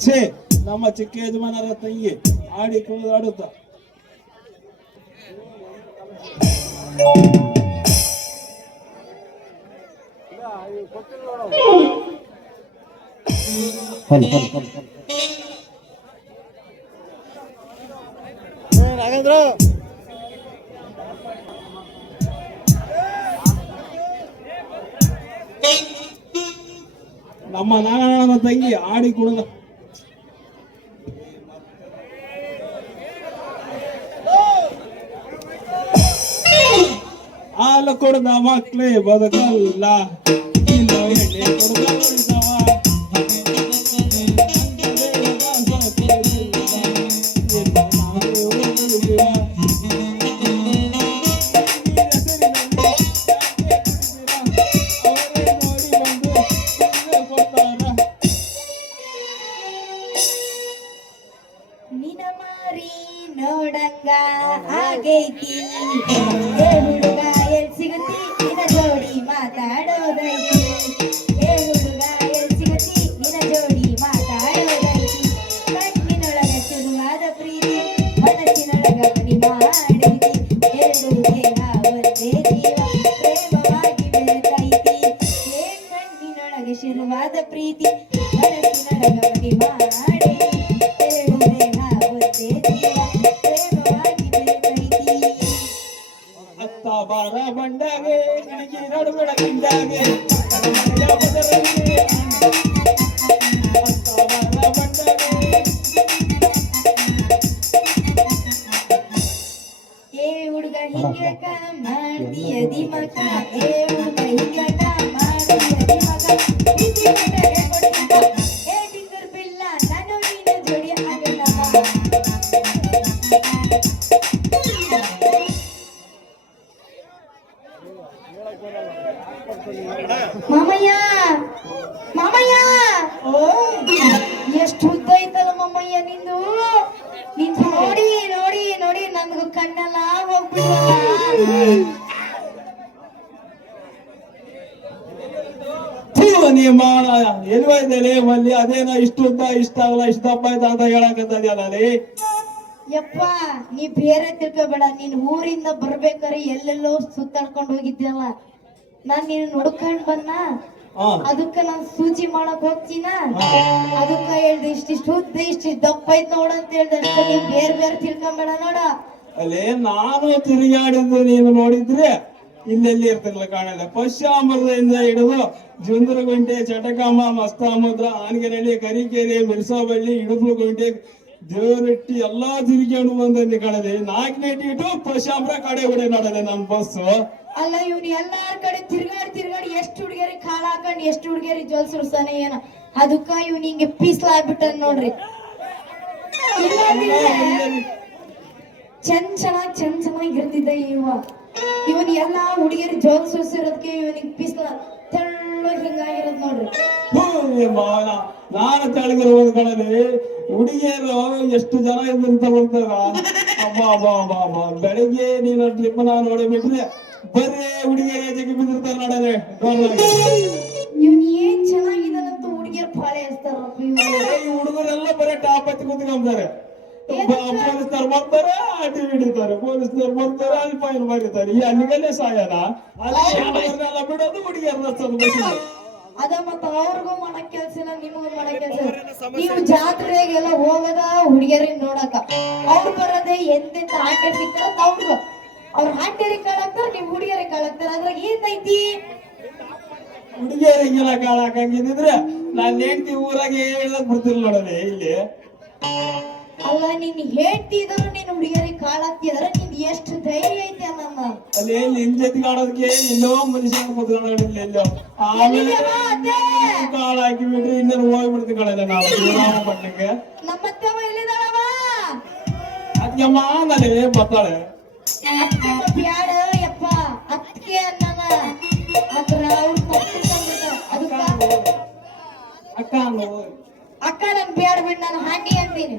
ಛೇ, ನಮ್ಮ ಚಿಕ್ಕ ಯಜಮಾನರ ತಂಗಿ ಆಡಿ ಕುಣಿದಾಡುತ್ತ ನಮ್ಮ ನಾರಾಯಣನ ತಂಗಿ ಆಡಿ ಕುಣಿದ ಹಾಲು ಕೊಡದ ಮಕ್ಳೇ ಬದುಕಲ್ಲ, ಇನ್ನು ಎಣ್ಣೆ ಕೊಡದ ಉಳಿದವ. ನಿನ ಮಾರಿ ನೋಡಂಗ ಆಗೈತಿ, ಏ ಹುಡುಗ ಎಲ್ ಸಿಗತಿ ನಿನ ಜೋಡಿ ಮಾತಾಡೋದೈತಿ, ಏ ಹುಡುಗ ಎಲ್ ಸಿಗತಿ ನಿನ ಜೋಡಿ ಮಾತಾಡೋದೈತಿ, ಕಣ್ಣಿನೊಳಗ ಶುರುವಾದ ಪ್ರೀತಿ ಮನಸ್ಸಿನೊಳಗ ಮನಿ ಮಾಡೈತಿ, ಎರಡು ದೇಹ ಒಂದೇ ಜೀವ ಪ್ರೇಮವಾಗಿ ಬೆರೆತೈತಿ, ಏ ಕಣ್ಣಿನೊಳಗ ಶುರುವಾದ ಪ್ರೀತಿ ಮನಸ್ಸಿನೊಳಗ ಮನಿ ಮಾಡೈತಿ, ಎರಡು ದೇಹ ಒಂದೇ ಜೀವ ಪ್ರೇಮವಾಗಿ ಬೆರೆತೈತಿ. ಅತ್ತ ಬಾರ ಬಂಡಾಗೆ ಗಿಣಿಗೆ ನಡುಬೆಳ ಕಿಂಡಾಗೆ ಮನೆಯ ಬದಲಲ್ಲಿ ಅತ್ತ ಬಾರ ಬಂಡಾಗೆ. ಏ ಹುಡುಗ ಹಿಂಗ್ಯಾಕ ಮಾಡ್ತೀಯ ದಿಮಕ, ಏ ಹುಡುಗ ಹಿಂಗ್ಯಾಕ ಮಾಡ್ತೀಯ ದಿಮಕ, ಪ್ರೀತಿ ಕೊಟ್ಟರೆ ಕೊಟ್ಟಿದ್ದ, ಏ ಟಿಂಗರ್ ಬಿಲ್ಲ ನಾನು ನೀನು ಜೋಡಿ ಆಗಲ್ಲಮ್ಮ. ಮಾಮಯ್ಯ ಮಾಮಯ್ಯ, ಎಷ್ಟು ಉದ್ದ ಐತಲ್ಲ ಮಾಮಯ್ಯ ನಿಂದು, ನಿಂದು ನೋಡಿ ನೋಡಿ ನೋಡಿ ನನ್ಗೂ ಕಣ್ಣೆಲ್ಲ ಹೋಗ್ಬಿಡ್ವಲ್ಲ. ನಿಮ್ಮ ಎಲ್ವೈದಲ್ಲಿ ಮಲ್ಲಿ ಅದೇನೋ ಇಷ್ಟು ಉದ್ದ ಇಷ್ಟ ಆಗಲ್ಲ ಇಷ್ಟ ದಪ್ಪ ಆಯ್ತಾ ಅಂತ ಹೇಳಕತ್ತದ್ಯಲ್ಲ ಅಲ್ಲಿ. ಯಪ್ಪ ನೀ ಬೇರೆ ತಿಳ್ಕೊಬೇಡ, ನೀನ್ ಊರಿಂದ ಬರ್ಬೇಕಾರೆ ಎಲ್ಲೆಲ್ಲೋ ಸುತ್ತಾಡ್ಕೊಂಡು ಹೋಗಿದ್ಯಲ್ಲ, ನಾನ್ ನೀನ್ ನೋಡ್ಕೊಂಡ್ ಬನ್ನ, ಹಾ ಅದಕ್ಕ ನಾನ್ ಸೂಜಿ ಮಾಡಕ್ ಹೋಗ್ತೀನ, ಅದಕ್ಕ ಹೇಳ್ದೆ ಇಷ್ಟಿಷ್ಟು ಉದ್ದ ಇಷ್ಟಿಷ್ಟು ದಪ್ಪ ಐತ್ ನೋಡಂತ ಹೇಳ್ದೆ ಅಷ್ಟೇ, ನೀನ್ ಬೇರೆ ಬೇರೆ ತಿಳ್ಕೊಂಬೇಡ ನೋಡ. ಅಲ್ಲಿ ನಾನು ತಿರುಗಾಡಿದ್ದು ನೀನು ನೋಡಿದ್ರೆ ಇಲ್ಲೆಲ್ಲಿ ಇರ್ತಿರ್ಲಿಲ್ಲ ಕಾಣಲ್ಲ. ಪಶ್ಚಿಮದಿಂದ ಹಿಡಿದು ಜುಂದ್ರಗುಂಟೆ, ಚಟಕಾಮ, ಮಸ್ತಾಮುದ್ರ, ಆನಗೆನಹಳ್ಳಿ, ಕರಿಕೆರೆ, ಮಿರ್ಸಾಬಳ್ಳಿ, ಇಡುಪುಗುಂಟೆ, ದೇವರಟ್ಟಿ ಎಲ್ಲಾ ತಿರುಗಿಕೊಂಡು ಬಂದಲ್ಲಿ ಕಾಣದೆ. 4ನೇ ಟೀಟು ಪಶ್ಚಿಮ ಕಡೆ ಹೊಡೆ ನೋಡದೆ ನನ್ನ ಬಸ್. ಅಲ್ಲ ಇವ್ನು ಎಲ್ಲಾರ ಕಡೆ ತಿರ್ಗಾಡಿ ಎಷ್ಟು ಹುಡುಗಿಯರಿಗೆ ಕಾಳ ಹಾಕೊಂಡ್ ಎಷ್ಟು ಹುಡುಗಿಯರಿಗೆ ಜೋಲ್ ಸುರ್ಸಾನೆ ಏನ ಅದಕ್ಕ ಇವ್ನ ಹಿಂಗೆ ಪೀಸ್ಲಾಗ್ಬಿಟ್ಟ ನೋಡ್ರಿ ಚೆನ್ನಾಗಿರ್ತಿದ್ದ ಇವನ್ ಎಲ್ಲಾ ಹುಡುಗಿಯರಿ ಜೋಲ್ ಸುರ್ಸಿರೋದಕ್ಕೆ ಇವನಿಗೆ ಪೀಸ್ಲ ತೆಳ್ಳಗ್ ಹಿಂಗಾಗಿರೋದ್ ನೋಡ್ರಿ. ನಾನು ತೆಳಗಿರುವ ಕಣಲ್ಲಿ ಹುಡುಗಿಯರು ಎಷ್ಟು ಜನ ಇದ್ದಂತ ಬರ್ತಾರ. ಅಬ್ಬಾ ಬೆಳಿಗ್ಗೆ ನೀನು ಟ್ರಿಪ್ನ ನೋಡಿಬಿಟ್ರೆ ಬರೀ ಹುಡುಗಿಯರ ಜಗ್ಗಿ ಬಿದ್ದಿರ್ತಾರ ನೋಡಲೆ. ಇವ್ನ ಏನ್ ಚೆನ್ನಾಗಿದಾನಂತ ಹುಡುಗಿಯರ್ ಪಾಳೆ ಹಚ್ತಾರಪ್ಪ. ಈ ಹುಡುಗರೆಲ್ಲ ಬರೀ ಟಾಪ್ ಹತ್ತಿ ಕುತ್ಕೊಂತಾರೆ. ಪೊಲೀಸ್ನವ್ರು ಬರ್ತಾರೆ ಟಿವಿ ಹಿಡಿತಾರೆ, ಪೊಲೀಸ್ನವ್ರು ಬರ್ತಾರೆ ಅಲ್ಲಿ ಫೈನ್ ಬರೀತಾರೆ. ಈ ಅಲ್ಲಿಗಲ್ಲೇ ಸಾಯನ ಅಲ್ಲಿ ಬಿಡೋದು ಹುಡುಗಿಯರ್ ಅದ ಮತ್ತ ಅವ್ರಿಗೂ ಮಾಡಕ್ ಕೆಲ್ಸ ಇಲ್ಲ, ನಿಮಗೂ ಮಾಡಕ್ ಕೆಲ್ಸ ಇಲ್ಲ. ನೀವು ಜಾತ್ರೆಗೆಲ್ಲ ಹೋಗದ ಹುಡುಗಿಯರಿಗೆ ನೋಡಕ, ಅವ್ರು ಬರೋದೇ ಎಂತೆಂತ ಹಾಟೇರಿ ಸಿಕ್ತಾರ ಅವ್ರಿಗೂ. ಅವ್ರ ಹಾಟೇರಿ ಕಾಳಾಕ್ತಾರ, ನಿಮ್ ಹುಡುಗಿಯರಿಗೆ ಕಾಳಾಕ್ತಾರ. ಅದ್ರಾಗ ಏನೈತಿ? ಹುಡುಗಿಯರಿಗೆಲ್ಲ ಕಾಳ ಹಾಕಂಗಿದ್ರೆ ನಾನ್ ಹೆಂಡ್ತಿ ಊರಾಗೆ ಹೇಳಕ್ ಬಿಡ್ತಿರ್ಲ ನೋಡಲೆ ಇಲ್ಲಿ. ಅಲ್ಲ ನೀನ್ ಹೇಳ್ತಿದ್ರು ನೀನ್ ಹುಡುಗಿಯರಿಗೆ ಕಾಳಾಕ್ತಿದಾರ, ನಿನ್ ಎಷ್ಟು ಧೈರ್ಯ ಐತಿ ಅನ್ನಮ್ಮ. ಅಲ್ಲಿ ನಿನ್ ಜೊತೆಗೆ ಆಡೋದಕ್ಕೆ ಇನ್ನೋ ಮನುಷ್ಯ ಕುತ್ಕೊಂಡಿಲ್ಲ ಎಲ್ಲೋ. ಆಮೇಲೆ ಕಾಳ ಹಾಕಿ ಬಿಟ್ರಿ ಇನ್ನೇನು ಹೋಗ್ಬಿಡ್ತೀವಿ ಕಳೆದ ನಾವು ಶ್ರೀರಾಮಪಟ್ಟಣಕ್ಕೆ. ನಮ್ಮತ್ತವ ಎಲ್ಲಿದಾಳವ? ಅದ್ಯಮ್ಮ ನನಗೆ ಬರ್ತಾಳೆ. ಬ್ಯಾಡ ಯಪ್ಪ ಅತ್ತಿಗೆ ಅನ್ನನ ಅದ್ರ ಅವ್ರು ಅದಕ್ಕ ಅಕ್ಕ ನನ್ ಬ್ಯಾಡ ಬಿಡ್, ನಾನು ಹಾಂಡಿ ಅಂತೀನಿ.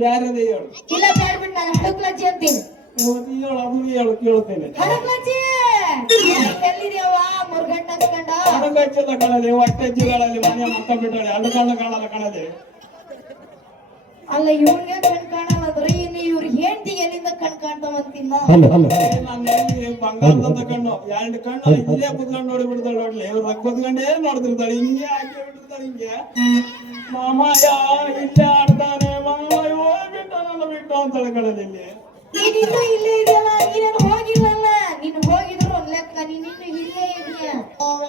ಬ್ಯಾರದೇ ಹೇಳು. ಇಲ್ಲ ಬ್ಯಾಡ ಬಿಡ್, ನಾನು ಹಡಕ್ಲಜ್ಜಿ ಅಂತೀನಿ. ಹೇಳು ಅದು ಹೇಳು ಕೇಳ್ತೇನೆ. ಹಡಕ್ಲಜ್ಜಿ ಎಲ್ಲಿದ್ಯಾವ? ಮುರುಗಂಟ ಹಚ್ಕೊಂಡ ಹಡಗಜ್ಜೆಲ್ಲ ಕಣಲೆ ಹೊಟ್ಟೆ ಜಿಗಳಲ್ಲಿ ಮನೆ ಮಕ್ಕ ಬಿಟ್ಟಾಳೆ. ಅಡ್ಕಂಡ ಕಾಣಲ್ಲ ಕಣಲೆ. ಅಲ್ಲ ಇವ್ರಿಗೆ ಕಣ್ ಕಾಣಲ್ಲ ಅಂದ್ರೆ ಇನ್ನು ಇವ್ರಿಗೆ ಹೆಂಡತಿ ಎಲ್ಲಿಂದ ಕಣ್ ಕಾಣ್ತಾವಂತಿನ್ನ. ನಾನು ಬಂಗಾರದಂತ ಕಣ್ಣು 2 ಕಣ್ಣು ಇಲ್ಲೇ ಕುತ್ಕೊಂಡು ನೋಡಿ ಬಿಡ್ತಾಳೆ ನೋಡ್ಲಿ. ಇವ್ರು ಕುತ್ಕೊಂಡೇ ನೋಡ್ತಿರ್ತಾಳೆ, ಹಿಂಗೆ ಹಾಕಿ ಬಿಟ್ಟಿರ್ತಾಳೆ ಹಿಂಗೆ. ಮಾಮಯ್ಯ ಇಲ್ಲೇ ಆಡ್ತಾನೆ, ಮಾಮಯ್ಯ ಹೋಗ್ಬಿಟ್ಟಾನಲ್ಲ ಬಿಟ್ಟು ಅಂತಾಳೆ ಕಣಲೆ ಇಲ್ಲಿ. ನೀನಿನ್ನೂ ಇಲ್ಲೇ ಇದೆಯಲ್ಲ, ನೀನೇನು ಹೋಗಿಲ್ಲಲ್ಲ. ನೀನು ಹೋಗಿದ್ರು ಒಂದ್ ಲೆಕ್ಕ, ನೀನಿನ್ನು ಇಲ್ಲೇ ಇದೀಯ.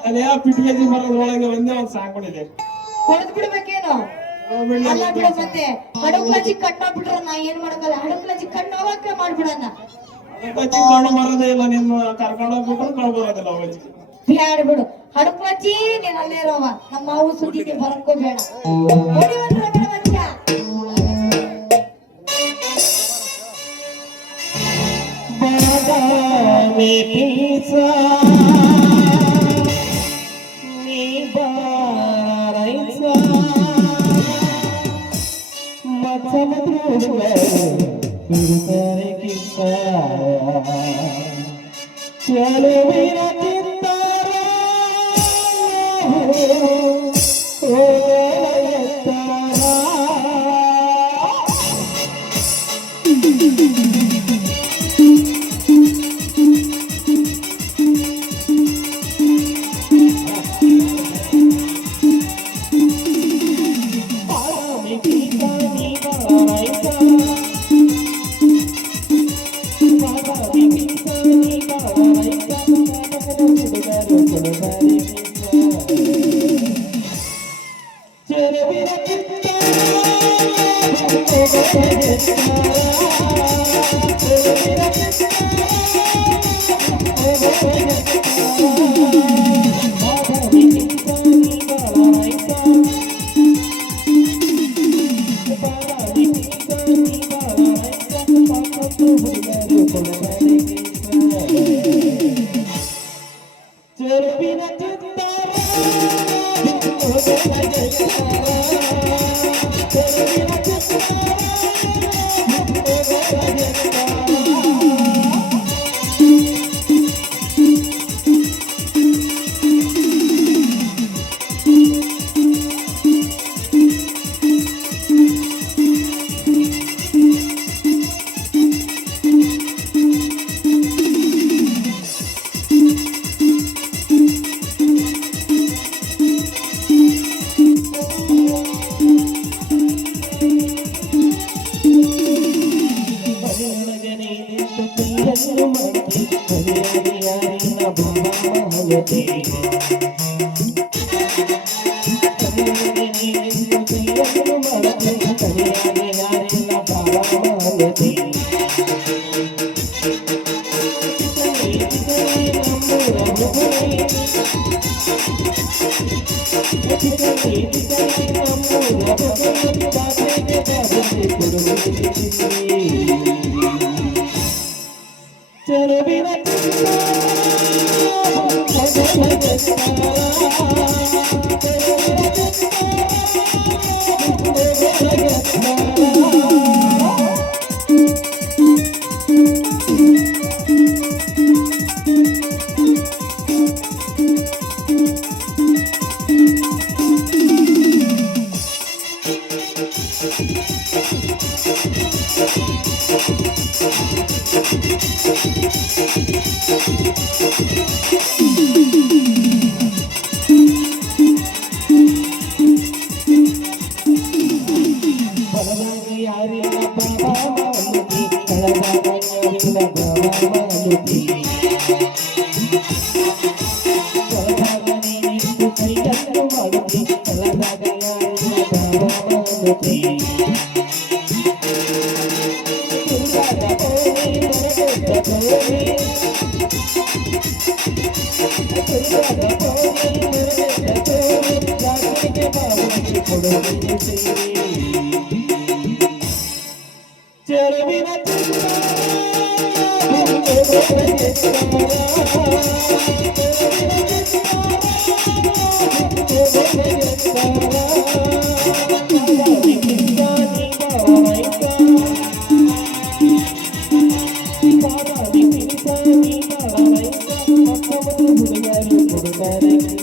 ಅದೇ ಪಿಟಿಗೆಜಿ ಮರದ ಒಳಗೆ ಒಂದೇ ಒಂದು ಸಾಕೊಂಡಿದೆ, ಹೊಡೆದ್ ಬಿಡ್ಬೇಕೇನು? ಅಲ್ಲ ಬಿಡ ಮತ್ತೆ ಹಡಕ್ಲಜ್ಜಿ ಕಣ್ಣೋಗ್ಬಿಟ್ರ ನಾ ಏನ್ ಮಾಡಕಲ್ಲ. ಹಡಕ್ಲಜ್ಜಿ ಕಣ್ಣೋಗಕ್ಕೆ ಮಾಡ್ಬಿಡಣ. ಕಣ್ಣು ಮರದೇ ಇಲ್ಲ, ನಿನ್ನ ಕರ್ಕೊಂಡು ಹೋಗ್ಬಿಟ್ರೆ ಕಣ್ಣು ಬರೋದಿಲ್ಲ ಅವಜ್ಜಿ. ಬ್ಯಾಡ ಬಿಡು ಹಡಕ್ಲಜ್ಜಿ, ನೀನ್ ಅಲ್ಲೇ ಇರೋವ. ನಮ್ಮ ಮಾವು ಸುದ್ದಿ ನೀ ಬರಕೋಬೇಡ. ಹೊಡಿ ಒಂದ್ ರಗಡ ಮಚ್ಚ. ಬಾದಾಮಿ ಪೀಸ ನೀ ಬಾರೈಸ ಹಿಡಿತಾರೆ ಕಿತ್ತ ಚೆಲುವಿನ ಚಿತ್ತಾರ Thank you.